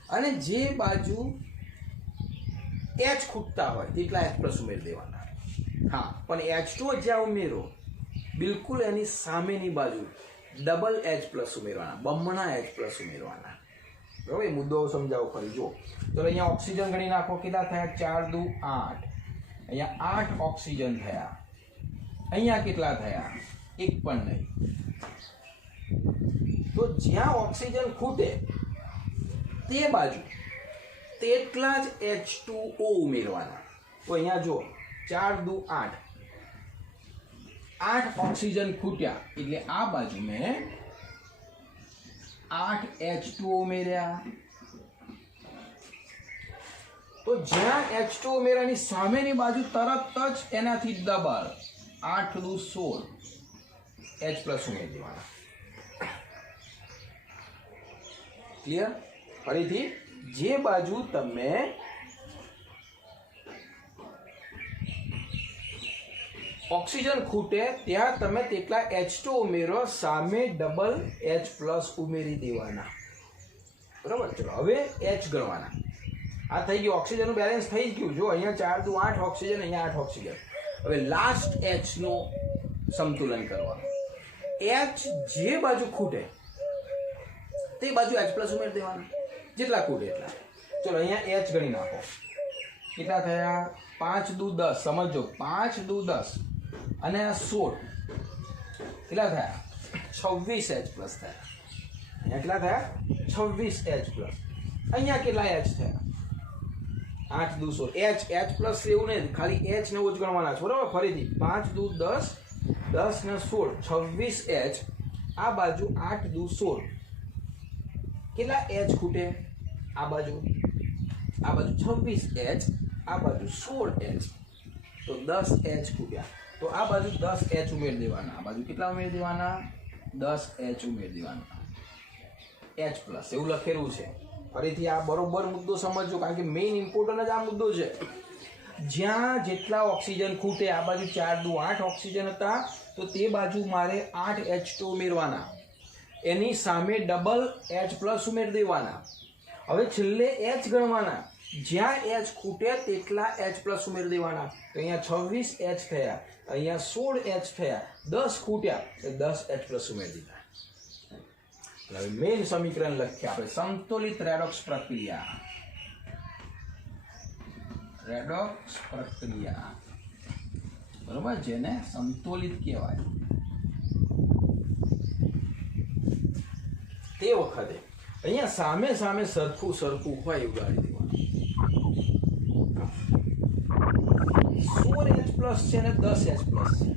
અને જે બાજુ H ખૂટતા હોય તેટલા H+ ઉમેરી દેવાના હા પણ H2 જ્યાં ઉમેરો બિલકુલ એની સામેની બાજુ ડબલ H+ ઉમેરવાના બમણા H+ ઉમેરવાના બરાબર એ મુદ્દો સમજાવો ખરી જો તો અહીંયા ઓક્સિજન ગણી નાખો કેટલા થયા 4 2 8 અહીંયા 8 ઓક્સિજન થયા અહીંયા કેટલા થયા એક પણ નહીં તો જ્યાં ઓક્સિજન ખૂટે તે બાજુ તેટલા જ H2O ઉમેરવાના તો અહીંયા જો 4 2 8 8 ઓક્સિજન ખૂટ્યા એટલે આ બાજુ મેં 8 H2O ઉમેર્યા તો જ્યાં H2O ઉમેરાની સામેની બાજુ તરત જ એનાથી ડબલ 8 દુ 16 H+ ઉમેરી દેવાના ક્લિયર ફરીથી જે બાજુ તમે ઓક્સિજન ખૂટે ત્યાં તમે તેટલા H2 ઉમેરો સામે ડબલ H+ ઉમેરી દેવાના બરાબર ચલો હવે H ગણવાના આ થઈ ગયું ઓક્સિજનનું બેલેન્સ થઈ ગયું જો અહીંયા 4 દુ 8 ઓક્સિજન અહીંયા 8 ઓક્સિજન હવે લાસ્ટ H નું સમતુલન કરવાનું H જે બાજુ ખૂટે તે બાજુ H+ ઉમેરી દેવાના જેટલા ખૂટે એટલા ચલો અહીંયા H ગણી નાખો કેટલા થયા 5 દુ 10 સમજો 5 દુ 10 અને 16 કેટલા થયા 26 H+ થયા અહીંયા કેટલા થયા 26 H+ અહીંયા કેટલા H થયા 8 દુ 16 H+ એવું નહીં ખાલી H ને જ ગણવાના છે બરાબર ફરીથી 5 દુ 10 10 ને 16 26 H આ બાજુ 8 દુ 16 કેટલા H ખૂટે આ બાજુ 26 H આ બાજુ 16 H તો 10 H ખૂટ્યા તો આ બાજુ 10 H ઉમેરી દેવાના આ બાજુ કેટલા ઉમેરી દેવાના 10 H ઉમેરી દેવાના H+ એવું લખેલું છે ફરીથી આ બરોબર મુદ્દો સમજો કારણ કે મેઇન ઇમ્પોર્ટન્ટ જ આ મુદ્દો છે જ્યાં જેટલા ઓક્સિજન ખૂટે આ બાજુ 4 દુ 8 ઓક્સિજન હતા તો તે બાજુ મારે 8 H2 ઉમેરવાના એની સામે ડબલ H+ ઉમેરી દેવાના હવે છેલ્લે H ગણવાના જ્યાં એચ ખૂટે તેટલા એચ પ્લસ ઉમેરી દેવાના. તો અહીંયા 26 એચ થયા, અહીંયા 16 એચ થયા, 10 ખૂટ્યા તો 10 એચ પ્લસ ઉમેરી દીધા. હવે મેઇન સમીકરણ લખીએ આપણે, સંતુલિત રેડોક્સ પ્રક્રિયા. રેડોક્સ પ્રક્રિયા બરોબર, જેને સંતુલિત કહેવાય. તે વખતે અહીંયા સામે સામે સરખું સરખું હોય એવું ગાડી દેવાનું. 16 એચ પ્લસ છે ને 10 એચ પ્લસ છે.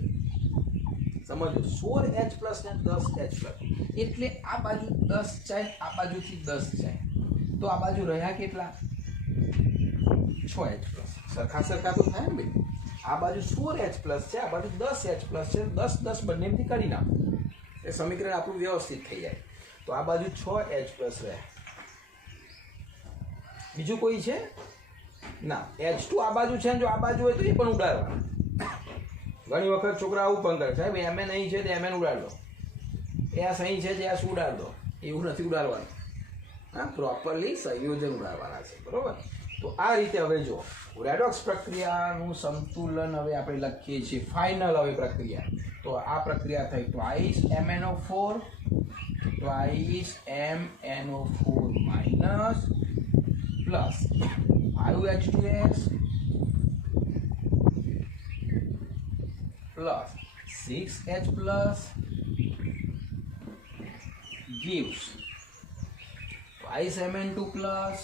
સમજો, 16 એચ પ્લસ ને 10 એચ પ્લસ, એટલે આ બાજુ 10 જાય, આ બાજુથી 10 જાય, તો આ બાજુ રહ્યા કેટલા? 6 એચ પ્લસ. સરખા સરખા તો થાય ને ભાઈ. આ બાજુ 16 એચ પ્લસ છે, આ બાજુ 10 એચ પ્લસ છે, 10 10 બંનેથી કરી નાખો, એ સમીકરણ આપણું વ્યવસ્થિત થઈ જાય. તો આ બાજુ 6 એચ પ્લસ રહે. બીજું કોઈ છે ના? H2 આ બાજુ છે ને જો આ બાજુ હોય તો એ પણ ઉડાડવાનું. ઘણી વખત છોકરા આવું પણ કરે, સાહેબ MN અહીં છે તો MN ઉડાડ દો, S અહીં છે તો S ઉડાડ દો. એવું નથી ઉડાડવાનું. હા, પ્રોપરલી સંયોજન ઉડાડવાના છે. બરોબર. તો આ રીતે હવે જો રેડોક્સ પ્રક્રિયાનું સંતુલન હવે આપણે લખીએ છીએ ફાઇનલ. હવે પ્રક્રિયા, તો આ પ્રક્રિયા થઈ twice MnO4 twice MnO4 minus plus 5H2S plus 6H plus gives twice Mn2 plus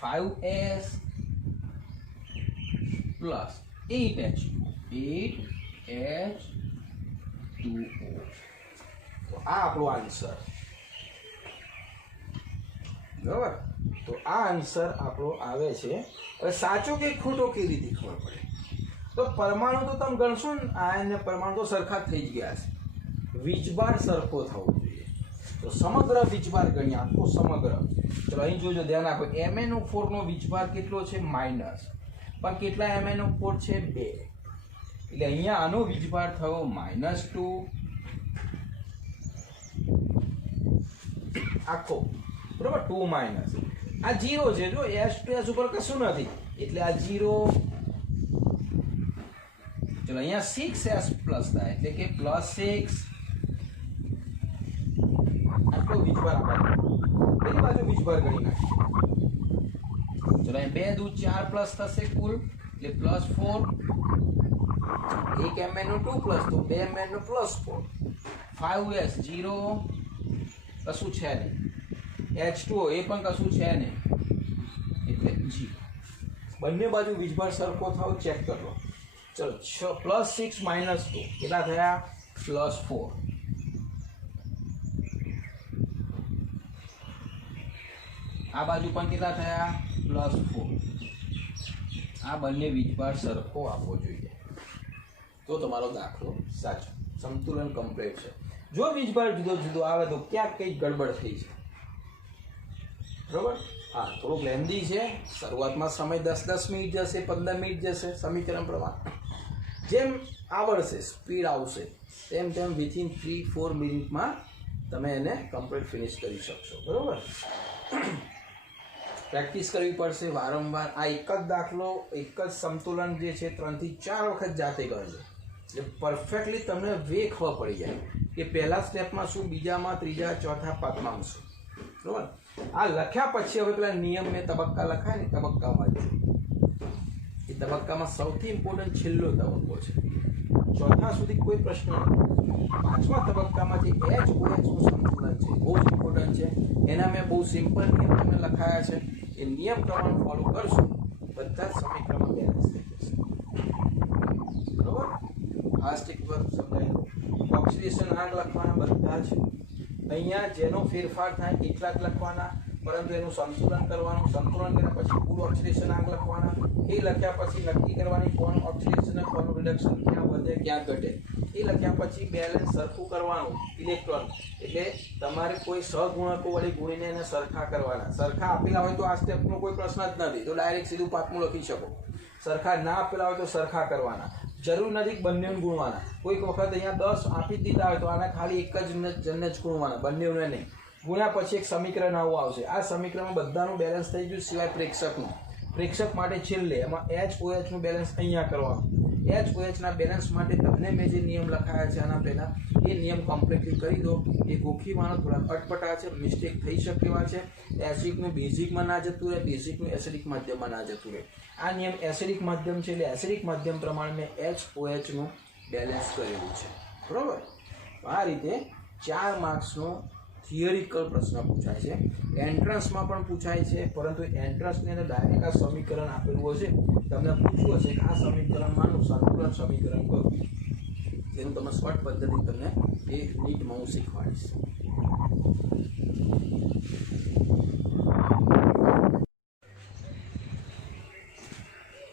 5S plus 8H2O. તો આ આપણો આન્સર. બરાબર. તો આ આન્સર આપણો આવે છે. હવે સાચો કે ખોટો કેવી રીતે ખબર પડે? તો પરમાણુ તો તમે ગણશો ને, આ અને પરમાણુ તો સરખા થઈ જ ગયા છે. વીજભાર સરખો થવો જોઈએ. તો સમગ્ર વીજભાર ગણીએ, આખો સમગ્ર. ચલો અહીં જોજો, ધ્યાન આપો. MnO4 નો વીજભાર કેટલો છે? માઇનસ. પણ કેટલા MnO4 છે? 2. એટલે અહીંયા આનો વીજભાર થયો -2 આખો. બરોબર. 2 માઇનસ આ 0 છે. જો S2S ઉપર કશું નથી એટલે આ 0. ચલો અહીંયા 6S પ્લસ થાય એટલે કે +6. આટલો વીજભાર આપણે પેલી બાજુ વીજભાર ગણી નાખીએ. ચલો અહીં 2 દૂ 4 પ્લસ થશે કુલ એટલે +4. 1 MnO2 પ્લસ તો 2 MnO પ્લસ 4. 5S 0 કશું છે નહીં. H2O એ પણ કશું છે નહીં એટલે 0. બંને બાજુ વીજભાર સરખો થાવ ચેક કરો. ચલો +6 -2 કેટલા થયા? +4. આ બાજુ પણ કેટલા થયા? +4. આ બંને વીજભાર સરખો આપવો જોઈએ તો તમારો દાખલો સાચો. સંતુલન કમ્પ્લીટ છે. જો વીજભાર જુદો જુદો આવે તો ક્યાંક કંઈક ગડબડ થઈ છે. બરોબર. હા, થોડુંક લેન્ધી છે. શરૂઆતમાં સમય 10 મિનિટ જશે, 15 મિનિટ જશે સમીકરણ પ્રમાણે. જેમ આવડશે, સ્પીડ આવશે, તેમ તેમ વિથિન 3-4 મિનિટમાં તમે એને કમ્પ્લીટ ફિનિશ કરી શકશો. બરોબર. પ્રેક્ટિસ કરવી પડશે વારંવાર. આ એક જ દાખલો, એક જ સંતુલન જે છે 3 થી 4 વખત જાતે કરજો એટલે પરફેક્ટલી તમને વે ખબર પડી જાય કે પહેલા સ્ટેપમાં શું, બીજામાં, ત્રીજા, ચોથા, પાંચમામાં શું. બરાબર. આ લખ્યા પછી હવે પેલા નિયમ મેં તબક્કા લખાય ને, તબક્કામાં જ એ તબક્કામાં સૌથી ઇમ્પોર્ટન્ટ છેલ્લો તબક્કો છે. ચોથા સુધી કોઈ પ્રશ્ન નથી. પાંચમા તબક્કામાં જે HOH નું સંતુલન છે બહુ જ ઇમ્પોર્ટન્ટ છે. એના મેં બહુ સિમ્પલ નિયમ તમને લખાયા છે. એ નિયમ પ્રમાણે ફોલો કરશો બધા જ સમીકરણમાં બેલેન્સ થઈ જશે. બરોબર. ફાસ્ટ એક વાર સમજાય. ઓક્સિડેશન આંક લખવાના બધા જ. અહીંયા જેનો ફેરફાર થાય એટલા જ લખવાના, પરંતુ એનું સંતુલન કરવાનું. સંતુલન કર્યા પછી કુલ ઓક્સિડેશન આંક લખવાના. એ લખ્યા પછી નક્કી કરવાની કોણ ઓક્સિડેશન અને કોણ રિડક્શન, ક્યાં વધે ક્યાં ઘટે. એ લખ્યા પછી બેલેન્સ સરખું કરવાનું ઇલેક્ટ્રોન. એટલે તમારે કોઈ સહગુણકો વડે ગુણીને એને સરખા કરવાના. સરખા આપેલા હોય તો આ સ્ટેપનો કોઈ પ્રશ્ન જ નથી, તો ડાયરેક્ટ સીધું પાંચમું લખી શકો. સરખા ના આપેલા હોય તો સરખા કરવાના. જરૂર નથી બંનેને ગુણવાના. કોઈક વખત અહીંયા 10 આપી જ દીધા હોય તો આને ખાલી એક જ જણને જ ગુણવાના, બંનેને નહીં. ગુણ્યા પછી એક સમીકરણ આવું આવશે. આ સમીકરણમાં બધાનું બેલેન્સ થઈ ગયું સિવાય પ્રેક્ષકનું. પ્રેક્ષક માટે છેલ્લે એમાં HOH નું બેલેન્સ અહીંયા કરવાનું. HOH ના બેલેન્સ માટે તમને મેં જે નિયમ લખાયા છે આના પહેલાં એ નિયમ કમ્પ્લીટલી કરી દો. એ ગોખીવાનો થોડા અટપટા છે, મિસ્ટેક થઈ શકે એવા છે. એસિડિકનું બેઝિકમાં ના જતું રહે, બેઝિકનું એસિડિક માધ્યમમાં ના જતું રહે. આ નિયમ એસિડિક માધ્યમ છે એટલે એસિડિક માધ્યમ પ્રમાણે મેં HOH નું બેલેન્સ કરેલું છે. બરાબર. આ રીતે 4 માર્ક્સનો થિયરિકલ પ્રશ્ન પૂછાય છે. એન્ટ્રન્સમાં પણ પૂછાય છે, પરંતુ એન્ટ્રન્સની અંદર ડાયરેક્ટ આ સમીકરણ આપેલું હશે. તમને પૂછવું હશે કે આ સમીકરણમાંનું સંતુલન સમીકરણ કયું, જેનું તમે શોર્ટ પદ્ધતિ તમને એ નીટમાં હું શીખવાડીશ.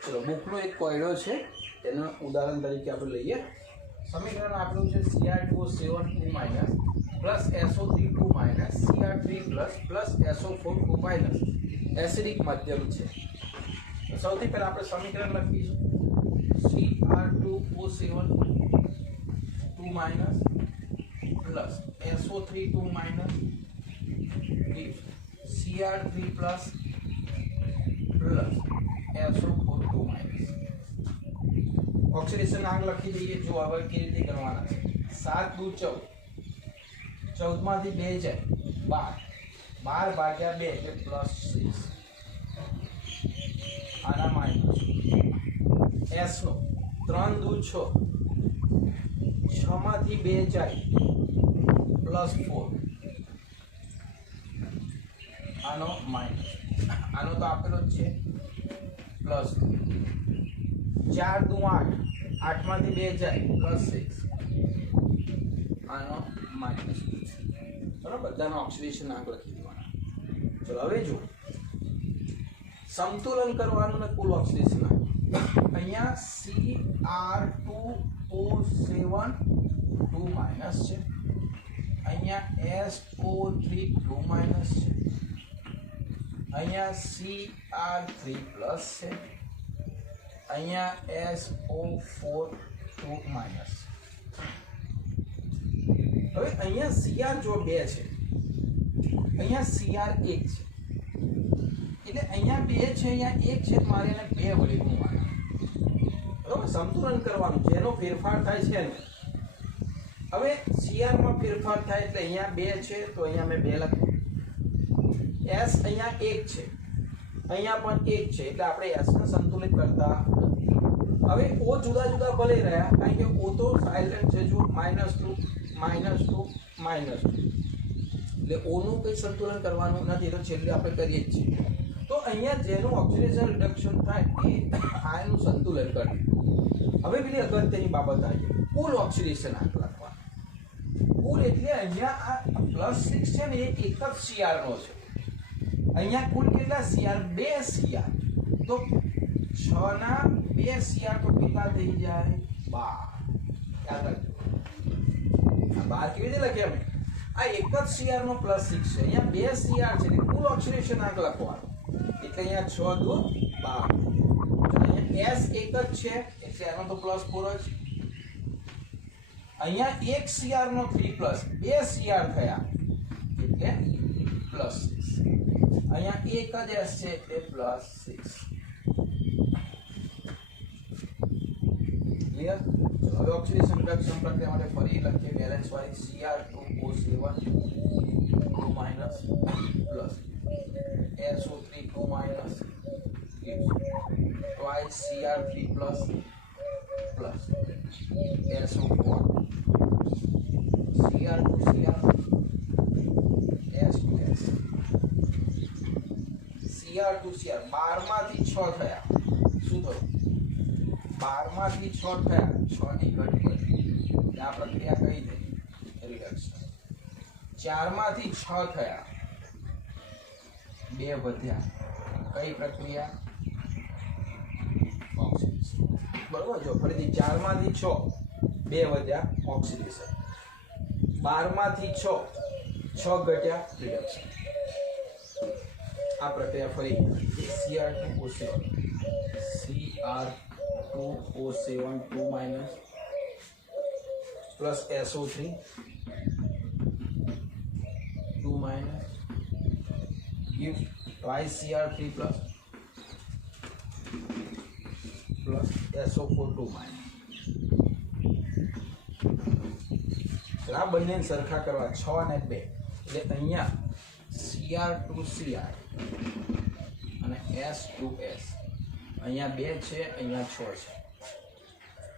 ચલો, બુકનો એક કોયડો છે, એનું ઉદાહરણ તરીકે આપણે લઈએ. સમીકરણ આપેલું છે Cr2O7 minus plus SO3 2 minus Cr3 plus SO4 2 minus acidic માધ્યમ છે. તો સૌથી પહેલા આપણે સમીકરણ લખીશું Cr2O7 2 minus plus SO3 2 minus Cr3 plus SO4 2 minus. Oxidation આગ લખી દઈએ. જો હવે કેવી રીતે કરવાના છે. 7 દુ 14, 14 માંથી 2 જાય 12, 12 ભાગ્યા 2 એટલે પ્લસ 6, આના માઇનસ S નો 3 દુ 6, 6 માંથી 2 જાય પ્લસ 4, આનો માઇનસ, આનો તો આપેલો જ છે પ્લસ 4 દુ 8, 8 માંથી 2 જાય પ્લસ 6, આનો માઇનસ. બરાબર. બધાનો ઓક્સિડેશન આંક લખી દેવાના. ચલો હવે જો સમતુલન કરવાનું ને કુલ ઓક્સિડેશન આંક. અહીંયા Cr2O7 2 માઇનસ છે, અહીંયા SO3 2 માઇનસ છે, અહીંયા Cr3 પ્લસ છે, અહીંયા SO4 2 માઇનસ. હવે અહીંયા Cr જો 2 છે, અહીંયા Cr 1 છે, એટલે અહીંયા 2 છે, અહીંયા 1 છે, મારે એને 2 વડે ગુણવાના. બરાબર. સંતુલન કરવાનું, જેનો ફેરફાર થાય છે ને. હવે Cr માં ફેરફાર થાય એટલે અહીંયા 2 છે, તો અહીંયા મેં 2 લખ્યું. S અહીંયા 1 છે, અહીંયા પણ 1 છે, એટલે આપણે S ને સંતુલિત કરતા. હવે O જુદા જુદા ભલે રહ્યા, કારણ કે O તો સાયલેન્ટ છે. જો -2 -2 -2, એટલે O નું કંઈ સંતુલન કરવાનું નથી, તો છેલ્લે આપણે કરીએ જ છીએ. તો અહીંયા જેનું ઓક્સિડેશન રિડક્શન થાય એ આનું સંતુલન કરી. હવે પેલી અગત્યની બાબત આવી, કુલ ઓક્સિડેશન આંક લખવાનો. કુલ એટલે અહીંયા આ +6 છે ને એ એક જ Cr નો છે. અહીંયા કુલ કેટલા Cr? 2 Cr. તો 6 ના 2 Cr તો કેટલા થઈ જાય? 12. યાદ રાખજો. આ 12 કેવી રીતે લખ્યા અમે? આ એક જ Cr નો +6 છે, અહીંયા 2 Cr છે, એટલે કુલ ઓક્સિડેશન આંક લખવાનો. એટલે અહીંયા 6 દુ 12. અહીંયા S એક જ છે, એટલે આનો તો +4 જ. અહીંયા 1 Cr નો 3 પ્લસ 2 Cr થયા એટલે +6. અહીંયા એક જ S છે એટલે +6. ક્લિયર? હવે ઓક્સિડેશન રિડક્શન પ્રક્રિયા માટે ફરી લખીએ બેલેન્સ વાળી. Cr2O7 2 minus plus SO3 2 minus twice Cr3 plus SO4 Cr2Cr S2S Cr2Cr 12 માંથી 6 થયા. શું થયું? 12 માંથી 6 થયા, 6 ની ઘટ કરી. આ પ્રક્રિયા કઈ થઈ? રિડક્શન. 4 માંથી 6 થયા, 2 વધ્યા. કઈ પ્રક્રિયા? ઓક્સિડેશન. બરોબર. જો ફરીથી 4 માંથી 6, 2 વધ્યા, ઓક્સિડેશન. 12 માંથી 6, 6 ઘટ્યા, રિડક્શન. આ પ્રક્રિયા ફરી Cr2O7 2 minus plus SO3 2 minus give twice Cr3 plus SO4 2 minus. આ બંને સરખા કરવા 6 અને 2 એટલે અહીંયા Cr2Cr અને S2S અહીંયા 2 છે, અહીંયા 6 છે.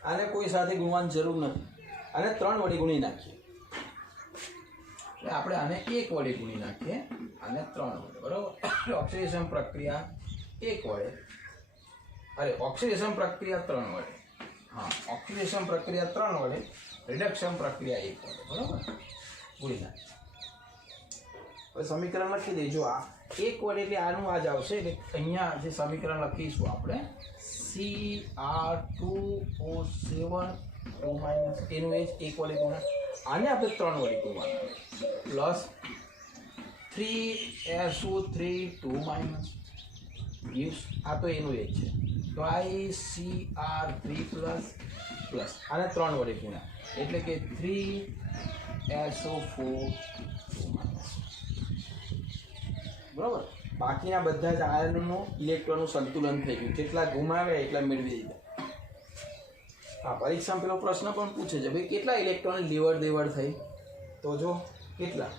આને કોઈ સાથે ગુણવાની જરૂર નથી. આને 3 વડે ગુણી નાખીએ એટલે આપણે આને 1 વડે ગુણી નાખીએ, આને 3 વડે, બરાબર. ઓક્સિડેશન પ્રક્રિયા 1 વડે, અરે ઓક્સિડેશન પ્રક્રિયા 3 વડે, હા ઓક્સિડેશન પ્રક્રિયા 3 વડે, રિડક્શન પ્રક્રિયા 1 વડે, બરાબર. ગુણી નાખીએ. હવે સમીકરણ લખી દેજો. આ 1 વડે એટલે આનું આ જ આવશે. એટલે અહીંયા જે સમીકરણ લખીશું આપણે Cr2O7 O માઇનસ એનું એ 1 વડે ગુણા, આને આપણે 3 વડે ગુણવાના પ્લસ 3SO3 2 માઇનસ gives આ તો એનું એ છે twice Cr3 પ્લસ પ્લસ આને 3 વડે ગુણ્યા એટલે કે 3SO4 2 માઇનસ, બરાબર. બાકીના બધા જ આયનોનું ઇલેક્ટ્રોનનું સંતુલન થઈ ગયું. જેટલા ગુમાવ્યા એટલા મેળવી દીધા. હા, પરીક્ષામાં પેલો પ્રશ્ન પણ પૂછે છે ભાઈ કેટલા ઇલેક્ટ્રોન લેવડ દેવડ થઈ, તો જો કેટલા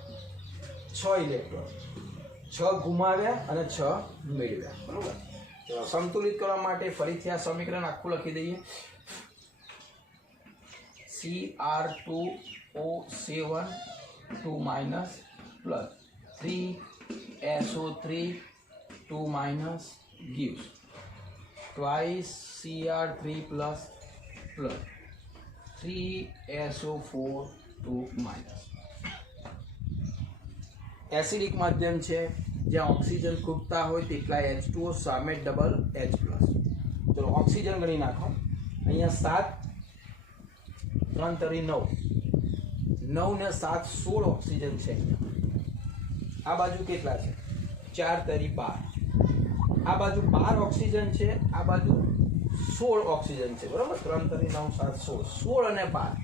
6 ઇલેક્ટ્રોન, 6 ગુમાવ્યા અને 6 મેળવ્યા, બરાબર. તો સંતુલિત કરવા માટે ફરીથી આ સમીકરણ આખું લખી દઈએ. Cr2O7 2 minus plus 3SO3 2 minus gives twice Cr3 plus 3SO4 2 minus. Acidic માધ્યમ છે જ્યાં ઓક્સિજન ખૂટતા હોય તેટલા H2O સામે ડબલ H પ્લસ. ચલો ઓક્સિજન ગણી નાખો. અહીંયા 7 3 તરી 9 9 ને 7 16 ઓક્સિજન છે. આ બાજુ કેટલા છે 4 તરી 12. આ બાજુ 12 ઓક્સિજન છે, આ બાજુ 16 ઓક્સિજન છે, બરાબર. 3 તરી 9 7 16 16 અને 12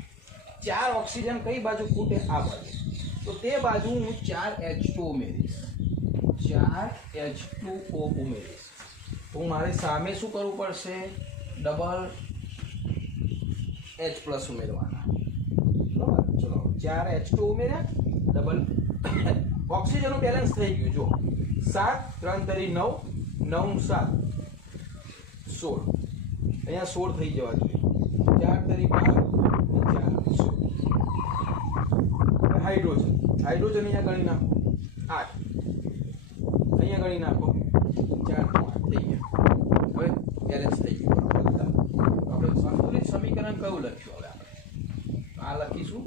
4 ઓક્સિજન કઈ બાજુ ખૂટે, આ બાજુ. તો તે બાજુ હું 4H2O ઉમેરીશ, 4H2O ઉમેરીશ. તો મારે સામે શું કરવું પડશે, ડબલ H પ્લસ ઉમેરવાના, બરાબર. ચલો 4H2O ઉમેર્યા, ડબલ ઓક્સિજનનું બેલેન્સ થઈ ગયું. જો 7 3 તરી 9 9 7 16, અહીંયા 16 થઈ જવા જોઈએ. 4 તરી 12 4 16. હાઇડ્રોજન અહીંયા ગણી નાખો 8, અહીંયા ગણી નાખો 4 થઈ ગયા. હવે બેલેન્સ થઈ ગયું, બરાબર. આપણે સંતુલિત સમીકરણ કયું લખ્યું, હવે આપણે આ લખીશું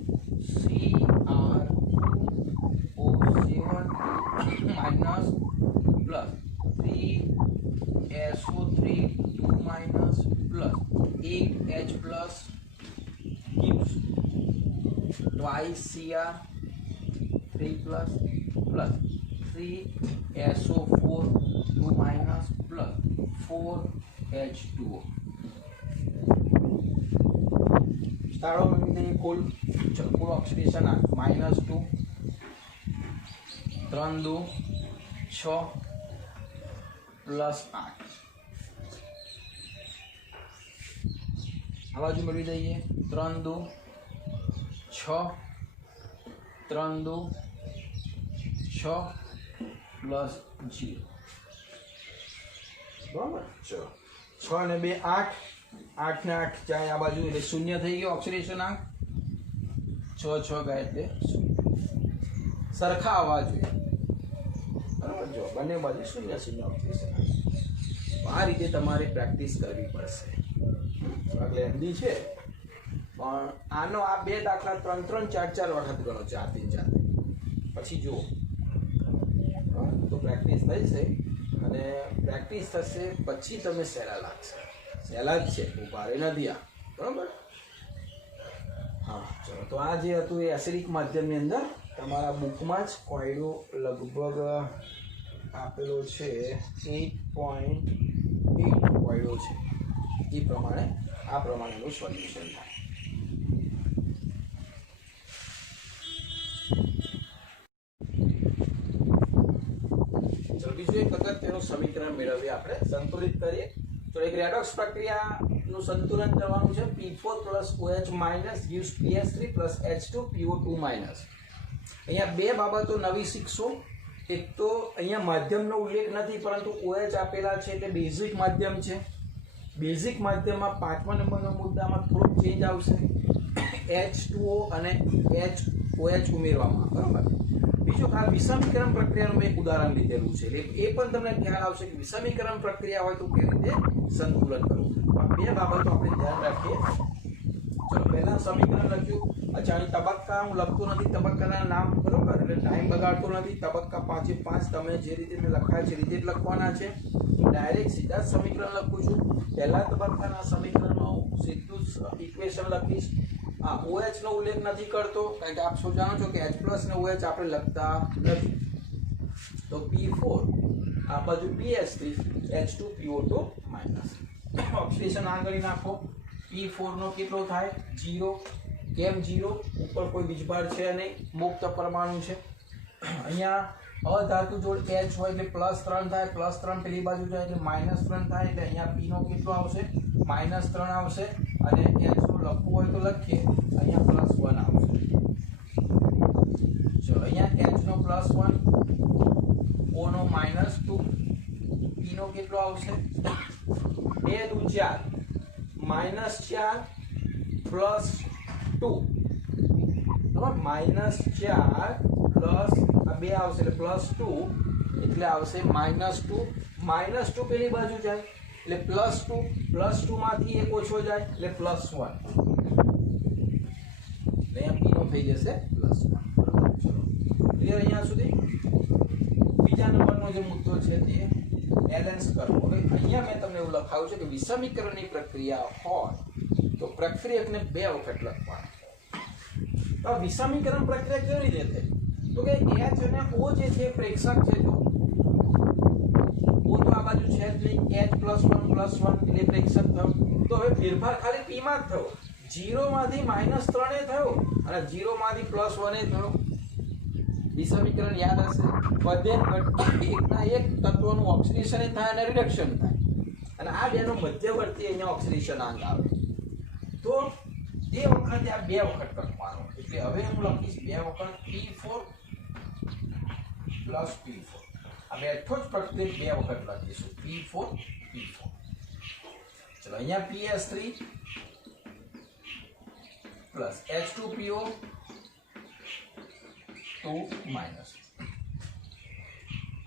Cr2O7 minus plus 3SO3 2 minus plus 8H plus gives twice Cr3 plus plus 3SO4 2 minus plus 4H2O. તાળો મેળવી દઈએ કુલ. ચલો કુલ ઓક્સિડેશન -2 3 2 6 પ્લસ 8. આ બાજુ મેળવી દઈએ 3 2 6 3 2 6 પ્લસ 0, બરાબર. ચલો 6 અને 2 8, 8 ને 8 જાય આ બાજુ એટલે 0 થઈ ગયો ઓક્સિડેશન આંક. 6 6 ગયા એટલે 0. સરખા આવવા જોઈએ, બરાબર. જો બંને બાજુ 0 0 ઓક્સિડેશન. આ રીતે તમારે પ્રેક્ટિસ કરવી પડશે. લેન્ડી છે પણ આનો આ બે દાખલા 3 3 4 4 વખત ગણો, 4 3 4, પછી જુઓ તો પ્રેક્ટિસ થઈ છે. અને પ્રેક્ટિસ થશે પછી તમે સહેલા લાગશે. સહેલા જ છે, બહુ ભારે નથી આ, બરાબર. હા ચલો, તો આ જે હતું એ એસિડિક માધ્યમની અંદર તમારા બુકમાં જ કોયડો લગભગ આપેલો છે 8.8 કોયડો છે. એ પ્રમાણે આ પ્રમાણેનું સોલ્યુશન થાય. સમીકરણ મેળવીએ, આપણે સંતુલિત કરીએ. તો એક રેડોક્સ પ્રક્રિયાનું સંતુલન કરવાનું છે. P4 + OH minus gives PS3 + H2PO2 minus. અહીંયા બે બાબતો નવી શીખશો. એક તો અહીંયા માધ્યમનો ઉલ્લેખ નથી, પરંતુ OH આપેલા છે એટલે બેઝિક માધ્યમ છે. બેઝિક માધ્યમમાં 5મા નંબરનો મુદ્દામાં થોડોક ચેન્જ આવશે. H2O અને OH ઉમેરવામાં, બરાબર. બીજું, આ વિષમીકરણ પ્રક્રિયાનું મેં એક ઉદાહરણ લીધેલું છે એટલે એ પણ તમને ખ્યાલ આવશે કે વિષમીકરણ પ્રક્રિયા હોય તો કેવી રીતે સંતુલન કરવું. આ બે બાબતો આપણે ધ્યાન રાખીએ. ચલો, પહેલા સમીકરણ લખ્યું. અચ્છા, અહીં તબક્કા હું લખતો નથી, તબક્કાના નામ, બરોબર, એટલે ટાઈમ બગાડતો નથી. તબક્કા 5 તમે જે રીતે મેં લખાય છે રીતે જ લખવાના છે. ડાયરેક્ટ સીધા સમીકરણ લખું છું. પહેલા તબક્કાના સમીકરણમાં હું સીધું ઇક્વેશન લખીશ. આ OH નો ઉલ્લેખ નથી કરતો કારણ કે આપ સૌ જાણો છો કે H+ ને OH આપણે લખતા નથી. તો P4 આ બાજુ PS3 H2PO2 માઇનસ. ઓક્સિડેશન આગળ નાખો. P4 નો કેટલો થાય? 0. કેમ 0? ઉપર કોઈ વીજભાર છે નહીં, મુક્ત પરમાણુ છે. અહીંયા અધાતુ જોડ H હોય એટલે +3 થાય, +3 પેલી બાજુ જાય એટલે -3 થાય, એટલે અહીંયા P નો કેટલો આવશે? -3 આવશે. અને H નું લખવું હોય તો લખીએ, અહીંયા +1 આવશે. ચલો, અહીંયા H નો +1, O નો -2, P નો કેટલો આવશે? 2 દુ 4, -4 +2, બરાબર. -4 પ્લસ આ 2 આવશે એટલે +2, એટલે આવશે -2. -2 પેલી બાજુ જાય એટલે +2, +2 માંથી 1 ઓછો જાય એટલે +1, એટલે અહીંયા P નો થઈ જશે +1. ચલો, ક્લિયર અહીંયા સુધી? બીજા નંબરનો જે મુદ્દો છે તે બેલેન્સ કરવો. હવે અહીંયા મેં તમને એવું લખાવ્યું છે કે વિષમીકરણની પ્રક્રિયા હોય તો પ્રક્રિયકને 2 વખત લખવાનું. તો વિષમીકરણ પ્રક્રિયા કેવી રીતે થાય? તો કે H અને O જે છે પ્રેક્ષક છે. જો O તો આ બાજુ છે જ નહીં, H+1 એટલે પ્રેક્ષક થયો. તો હવે ફેરફાર ખાલી P માં જ થયો. 0 માંથી -3 એ થયો અને 0 માંથી +1 એ થયો. વિષમીકરણ યાદ હશે, બધે એકના એક તત્વનું ઓક્સિડેશન થાય અને રિડક્શન થાય, અને આ બેનો મધ્યવર્તી અહીંયા ઓક્સિડેશન અંગ આવે. તો તે વખતે આ 2 વખત લખવાનો. એટલે હવે હું લખીશ 2 વખત P4 + P4. આ બેઠો જ પ્રક્રિયા 2 વખત લખીશું, P4. ચલો, અહીંયા PS3 + H2PO2 માઇનસ.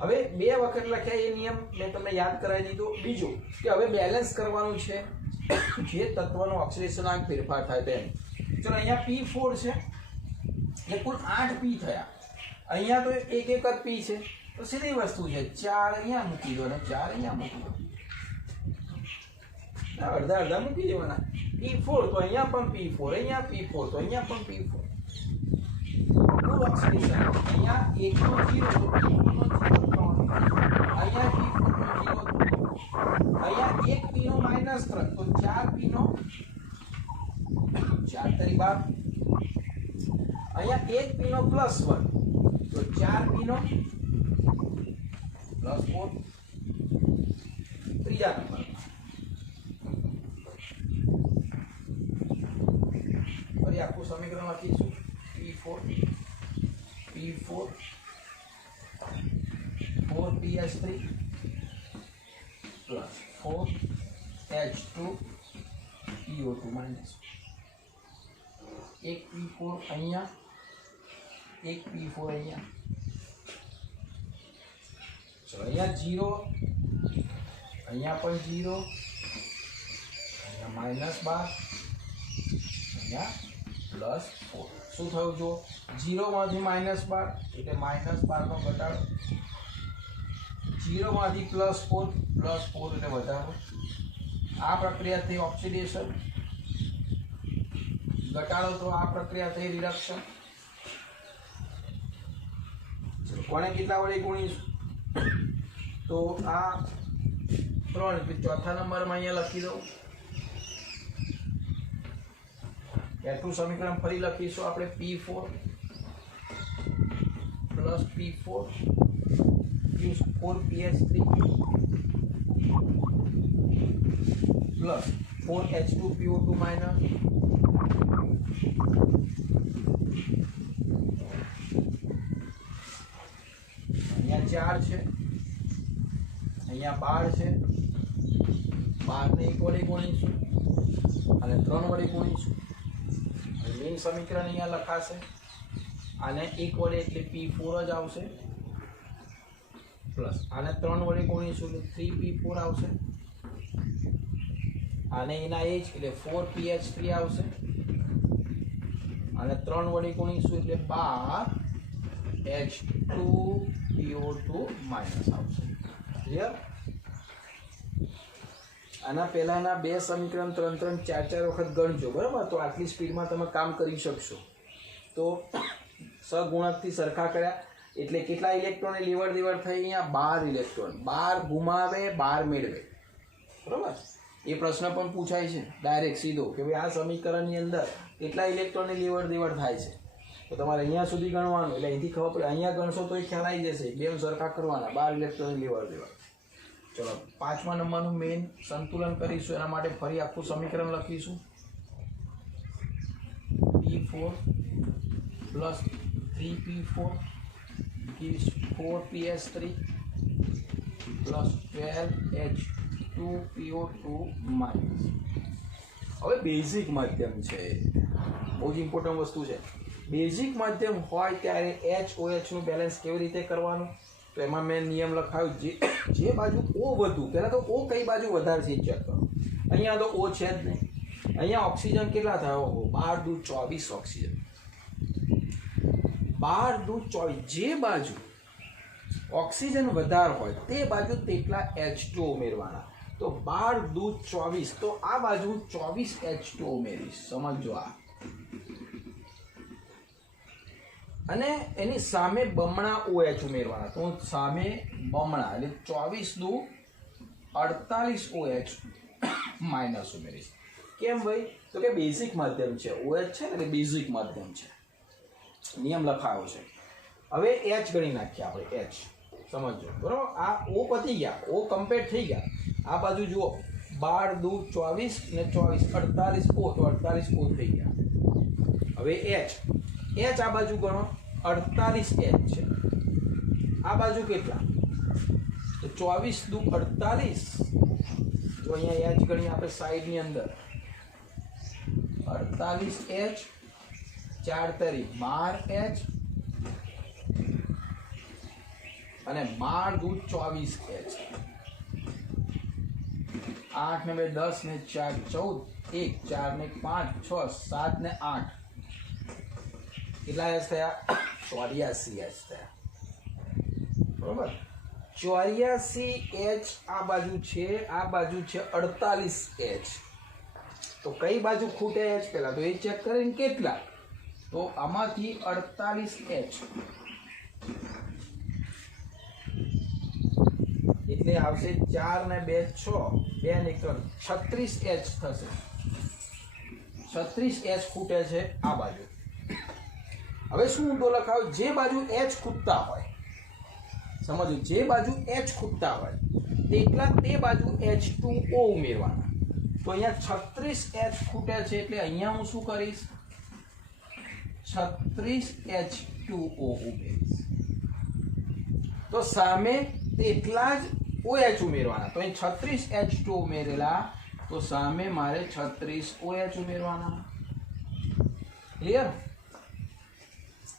હવે 2 વખત લખ્યા એ નિયમ મેં તમને યાદ કરાવી દીધો. બીજું કે હવે બેલેન્સ કરવાનું છે જે તત્વનો ઓક્સિડેશનાંક ફેરફાર થાય તેમ. ચલો, અહીંયા P4 છે એટલે કુલ 8 P થયા. અહીંયા તો એક જ P છે, તો સીધી વસ્તુ છે 4 અહીંયા મૂકી દો અને 4 અહીંયા મૂકી દો, અડધા મૂકી દેવાના. P4 તો અહીંયા પણ P4, અહીંયા P4 તો અહીંયા પણ P4. કુલ ઓક્સિડેશન અહીંયા 1 નો 0 તો P નો 0, અહીંયા P4 નો 0, અહીંયા 1 P નો -3 તો 4 P નો 4 તરી 12, અહીંયા 1 P નો +1 તો 4 P નો +4. ત્રીજા નંબર ફરી આખું સમીકરણ લખીશું. P4 4PS3 + 4H2PO2 minus. 1 P4 અહીંયા, 1 P4 અહીંયા. ચલો, અહીંયા 0, અહીંયા પણ 0, અહીંયા -12, અહીંયા +4. શું થયું? જો 0 માંથી -12 એટલે -12 નો ઘટાડો, 0 માંથી +4 એટલે વધારો. આ પ્રક્રિયા થઈ ઓક્સિડેશન, ઘટાડો તો આ પ્રક્રિયા થઈ રિડક્શન. કોને કેટલા વડે ગુણીશું? તો આ 3 એટલે ચોથા નંબરમાં અહીંયા લખી દઉં. પહેલું સમીકરણ ફરી લખીશું આપણે. P4 + P4 + 4PS3 plus 4H2PO2 minus અહીંયા 4 છે, અહીંયા 12 છે, 12 ને 1 વડે ગુણીશું અને 3 વડે ગુણીશું. મેઇન સમીકરણ અહીંયા લખાશે, આને 1 વડે એટલે P4 જ આવશે, પ્લસ આને 3 વડે ગુણીશું એટલે 3P4 આવશે, આને એના એ જ એટલે 4PH3 આવશે, અને 3 વડે ગુણીશું એટલે 12H2PO2 માઇનસ આવશે. ક્લિયર? આના પહેલાના બે સમીકરણ 3 3 4 4 વખત ગણજો, બરાબર? તો આટલી સ્પીડમાં તમે કામ કરી શકશો. તો સગુણકથી સરખા કર્યા એટલે કેટલા ઇલેક્ટ્રોન લેવડ દેવડ થઈ? અહીંયા 12 ઇલેક્ટ્રોન. 12 ગુમાવે 12 મેળવે, બરાબર? એ પ્રશ્ન પણ પૂછાય છે ડાયરેક્ટ સીધો કે ભાઈ આ સમીકરણની અંદર કેટલા ઇલેક્ટ્રોનની લેવડ દેવડ થાય છે. તો તમારે અહીંયા સુધી ગણવાનું, એટલે અહીંથી ખબર પડે. અહીંયા ગણશો તો એ ખ્યાલ આવી જશે. બે સરખા કરવાના, 12 ઇલેક્ટ્રોનની લેવડ દેવડ. ચલો 5મા નંબરનું મેઇન સંતુલન કરીશું. એના માટે ફરી આખું સમીકરણ લખીશું. P4 plus 3P4 gives 4PS3 plus 12H2PO2 minus. હવે બેઝિક માધ્યમ છે, બહુ જ ઇમ્પોર્ટન્ટ વસ્તુ છે. બેઝિક માધ્યમ હોય ત્યારે HOH નું બેલેન્સ કેવી રીતે કરવાનું? તો એમાં મેં નિયમ લખાવ્યો, જે બાજુ O વધુ, પહેલાં તો O કઈ બાજુ વધારે છે ચેક કરો. અહીંયા તો O છે જ નહીં. અહીંયા ઓક્સિજન કેટલા થયો? 12 દૂ 24 ઓક્સિજન. 12 દૂ 24. જે બાજુ ઓક્સિજન વધારે હોય તે બાજુ તેટલા H2 ઉમેરવાના. તો 12 દૂ 24, તો આ બાજુ 24 H2 ઉમેરીશ. સમજો આ. અને એની સામે બમણા OH ઉમેરવાના. તો સામે બમણા એટલે 24 દૂ 48 OH માઇનસ ઉમેરીશ. કેમ ભાઈ? તો કે બેઝિક માધ્યમ છે, OH છે ને, એટલે બેઝિક માધ્યમ છે. નિયમ લખાયો છે. હવે H ગણી નાખીએ આપણે. H સમજો, બરાબર? આ O પતી ગયા, O કમ્પ્લીટ થઈ ગયા. આ બાજુ જુઓ, 12 દૂ 24 ને 24 48 O, તો 48 O થઈ ગયા. હવે H આ બાજુ ગણો, 48H છે. આ બાજુ કેટલા? તો 24 દૂ 48. તો અહીંયા H ગણી આપણે સાઈડની અંદર. 48H 4 તરી 12H અને 12 દૂ 24H. 8 ને 2 10 ને 4 14, 1 4 ને 5 6 7 ને 8. કેટલા H થયા? 84H થયા, બરોબર? 84H આ બાજુ છે, આ બાજુ છે 48H. તો કઈ બાજુ ખૂટે H પહેલા? તો એ ચેક કરીને કેટલા? તો આમાંથી 48H એટલે આવશે 4 ને 2 6, 2 ને 3 36H થશે. 36H ખૂટે છે આ બાજુ. હવે શું ઊંધો લખાવ? જે બાજુ H ખૂટતા હોય, સમજો, જે બાજુ H ખૂટતા હોય તેટલા તે બાજુ H2O ઉમેરવાના. તો અહીંયા 36H ખૂટે છે એટલે અહીંયા હું શું કરીશ? 36H2O ઉમેરીશ. તો સામે તેટલા જ OH ઉમેરવાના. તો અહીં 36H2 ઉમેરેલા, તો સામે મારે 36OH ઉમેરવાના. ક્લિયર?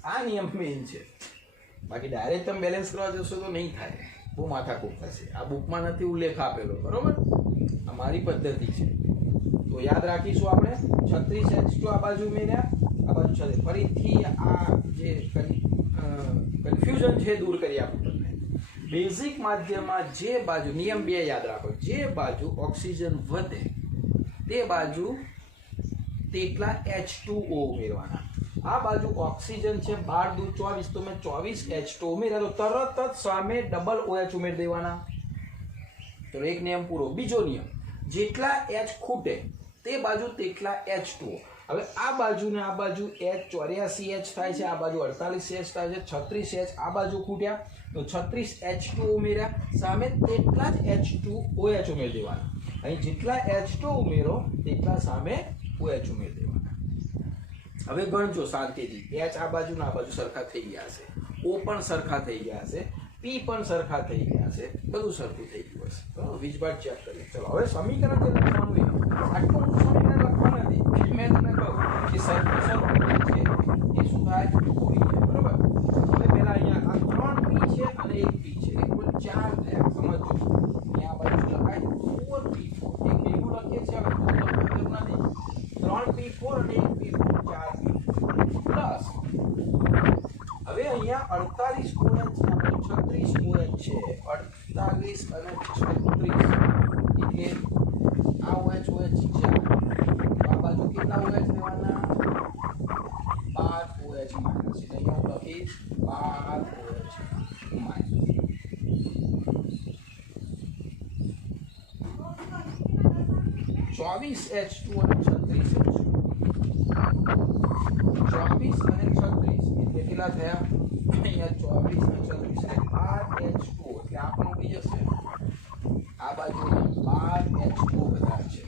આ નિયમ મેઇન છે. બાકી ડાયરેક્ટ તમે બેલેન્સ કરવા જશો તો નહીં થાય, બહુ માથાકૂટ થશે. આ બુકમાં નથી ઉલ્લેખ આપેલો, બરોબર? આ મારી પદ્ધતિ છે. તો યાદ રાખીશું આપણે. 36H2 આ બાજુ ઉમેર્યા, આ બાજુ 36. ફરીથી આ જે કન્ફ્યુઝન છે દૂર કરી આપું તમને. બેઝિક માધ્યમમાં જે બાજુ, નિયમ 2 યાદ રાખો, જે બાજુ ઓક્સિજન વધે તે બાજુ તેટલા H2O ઉમેરવાના. આ બાજુ ઓક્સિજન છે 12 દૂ 24, તો મેં 24H2 ઉમેર્યા, તો તરત જ સામે ડબલ OH ઉમેરી દેવાના. તો એક નિયમ પૂરો. બીજો નિયમ, જેટલા H ખૂટે તે બાજુ તેટલા H2O. હવે આ બાજુ ને આ બાજુ H84H થાય છે, આ બાજુ 48H થાય છે, 36H આ બાજુ ખૂટ્યા તો 36H2 ઉમેર્યા, સામે તેટલા જ H2OH ઉમેરી દેવાના. અહીં જેટલા H2 ઉમેરો તેટલા સામે OH ઉમેરી દેવાના. હવે ગણજો શાંતિથી, H આ બાજુ ને આ બાજુ સરખા થઈ ગયા હશે, O પણ સરખા થઈ ગયા હશે, P પણ સરખા થઈ ગયા હશે, બધું સરખું થઈ ગયું હશે. તો વીજભાર ચેક કરીએ. ચલો હવે સમીકરણ જે લખવાનું છે, આટલું સમીકરણ લખવાનું નથી, મેં તમને કહ્યું કે સરખું છે એ શું થાય, પૂરી જાય. બરોબર. હવે પહેલા અહીંયા આ 3 P છે અને 1 P છે, એ કુલ 4 થયા. સમજો અહીંયા બાજુ લખાય 4P4, એક ભેગું લખીએ છીએ, હવે જરૂર નથી. 3P4 અને 1P4, 4P પ્લસ હવે અહીંયા 48 OH આપણે 36 OH છે, 48 અને 36 એટલે આ OH છે, આ બાજુ કેટલા OH લેવાના, 12 OH માઇનસ, એટલે અહીંયા હું લખીશ 12 OH માઇનસ. ચોવીસ H2 અને 36 H2, 24 અને 36 એટલે કેટલા થયા, અહીંયા 24 અને 36 એટલે 12H2, એટલે આ પણ ઉડી જશે. આ બાજુ 12H2 બધા છે,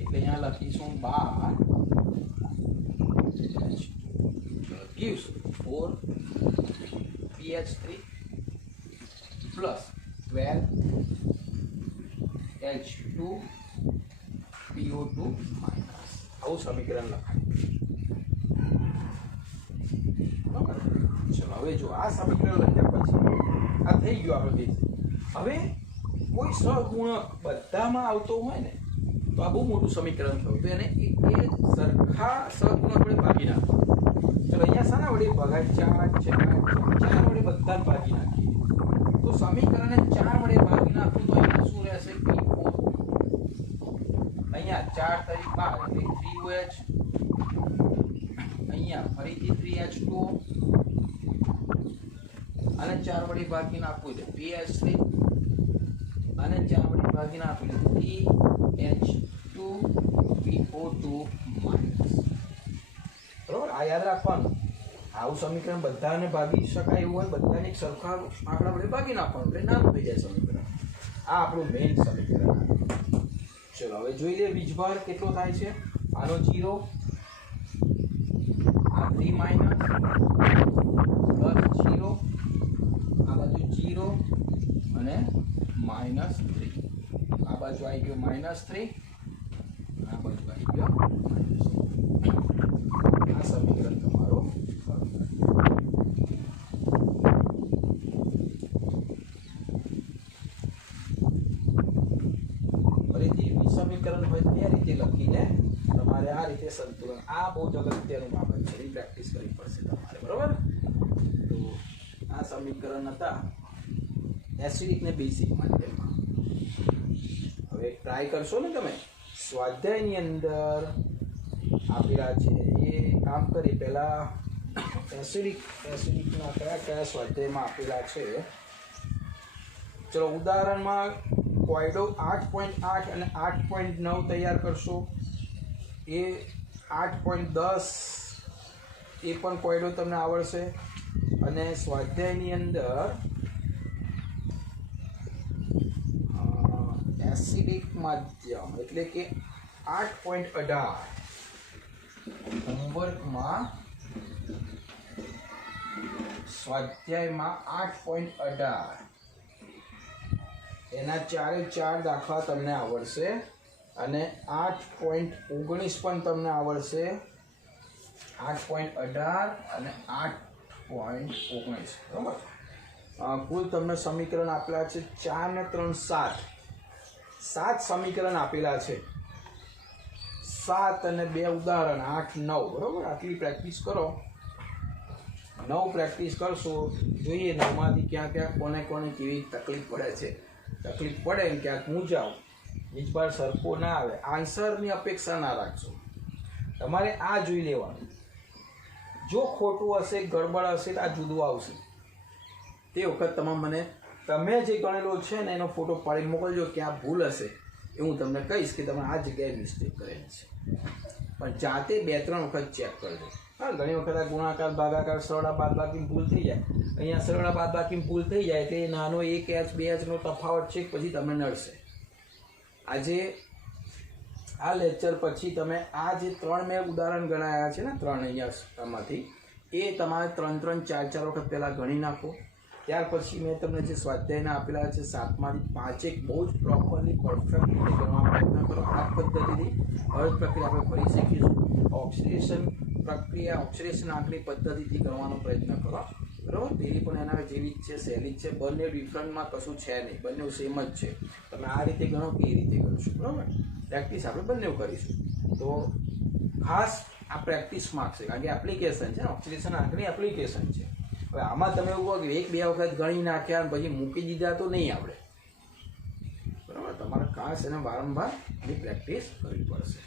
એટલે અહીંયા લખીશું 12H2 gives 4PH3 plus 12H2 PO2 minus. આવું સમીકરણ લખાય. ચલો હવે જો આ સમીકરણ લખ્યા પછી આ થઈ ગયું આપણે બેઝ. હવે કોઈ સહગુણક બધામાં આવતો હોય ને તો આ બહુ મોટું સમીકરણ થયું, તો એને એક સરખા સહગુણક વડે ભાગી નાખો. ચલો અહીંયા શાના વડે ભગાય, 4 વડે બધાને ભાગી નાખીએ. તો સમીકરણને 4 વડે ભાગી નાખું તો અહીંયા શું રહેશે, P4. અહીંયા 4 તરી 12 એટલે 3OH, અહીંયા ફરીથી 3H2 અને 4 વડે ભાગી નાખવું એટલે PH3 અને 4 વડે ભાગી નાખવું એટલે 3H2PO2 માઇનસ. બરોબર, આ યાદ રાખવાનું. આવું સમીકરણ બધાને ભાગી શકાય એવું હોય, બધાને એક સરખા આંકડા વડે ભાગી નાખવાનું એટલે નાનું થઈ જાય સમીકરણ. આ આપણું મેઇન સમીકરણ. ચલો હવે જોઈ લે વીજભાર કેટલો થાય છે. આનો 0, આ 3 માઇનસ પ્લસ 0, આ બાજુ 0 અને માઇનસ 3, આ બાજુ આવી ગયો -3, આ બાજુ આવી ગયો -3. આ સમીકરણ તમારો ફરીથી સમીકરણ હોય એ રીતે લખીને તમારે આ રીતે સંતુલન, આ બહુ જ અગત્યનું બાબત છે, એની પ્રેક્ટિસ કરવી પડશે તમારે. બરોબર. તો આ સમીકરણ હતા એસિડિક ને બેઝિક માધ્યમમાં. હવે ટ્રાય કરશો ને તમે, સ્વાધ્યાયની અંદર આપેલા છે એ કામ કરી. પહેલા એસિડિકના કયા સ્વાધ્યાયમાં આપેલા છે. ચલો ઉદાહરણમાં કોયડો 8.8 અને 8.9 તૈયાર કરશો. એ 8.10 એ પણ કોયડો તમને આવડશે. અને સ્વાધ્યાયની અંદર એસિડિક માધ્યમ એટલે કે 8.18 હોમવર્કમાં સ્વાધ્યાયમાં 8.18 એના 4 દાખલા તમને આવડશે. અને 8.19 પણ તમને આવડશે. 8.18 અને 8.19 બરાબર. કુલ તમને સમીકરણ આપેલા છે 4 ને 3 7 સમીકરણ આપેલા છે. 7 અને 2 ઉદાહરણ 8 9 બરાબર. આટલી પ્રેક્ટિસ કરો. 9 પ્રેક્ટિસ કરશો, જોઈએ 9માંથી ક્યાં કોને કેવી તકલીફ પડે છે. તકલીફ પડે ને ક્યાંક મૂંઝાવ, વીજભાર સરખો ના આવે, આન્સરની અપેક્ષા ના રાખશો. તમારે આ જોઈ લેવાનું. જો ખોટું હશે, ગડબડ હશે તો આ જુદું આવશે. તે વખત તમે જે ગણેલો છે ને એનો ફોટો પાડીને મોકલજો. કે આ ભૂલ હશે એ હું તમને કહીશ કે તમે આ જગ્યાએ મિસ્ટેક કરેલી છે. પણ જાતે 2-3 વખત ચેક કરજો. હા, ઘણી વખત આ ગુણાકાર ભાગાકાર સરળા બાદબાકી ભૂલ થઈ જાય. અહીંયા સરળા બાદબાકી ભૂલ થઈ જાય એટલે નાનો 1H 2Hનો તફાવત છે પછી તમને નડશે. આજે આ લેક્ચર પછી તમે આ જે 3 મેં ઉદાહરણ ગણાયા છે ને 3 અહીંયામાંથી એ તમારે 3-3 4-4 વખત પહેલાં ગણી નાખો. ત્યાર પછી મેં તમને જે સ્વાધ્યાયના આપેલા છે 7માંથી 5 બહુ જ પ્રોપરલી પરફેક્ટ રીતે ગણવા પ્રયત્ન કરો. આ પદ્ધતિથી હવે પ્રક્રિયા આપણે ફરી શીખીશું. ઓક્સિડેશન પ્રક્રિયા ઓક્સિડેશન આંકડી પદ્ધતિથી કરવાનો પ્રયત્ન કરો. બરાબર, પેલી પણ એના જેવી જ છે, સહેલી જ છે. બંને ડિફરન્ટમાં કશું છે નહીં, બંને સેમ જ છે. તમે આ રીતે ગણો કે એ રીતે કરશો. બરાબર, પ્રેક્ટિસ આપણે બંને કરીશું. તો ખાસ આ પ્રેક્ટિસ માર્ક્સ છે, કારણ કે એપ્લિકેશન છે ને, ઓક્સિડેશન આંકડી એપ્લિકેશન છે. હવે આમાં તમે એવું કહો કે 1-2 વખત ગણી નાખ્યા અને પછી મૂકી દીધા તો નહીં આવડે. બરાબર, તમારે ખાસ એને વારંવાર એની પ્રેક્ટિસ કરવી પડશે.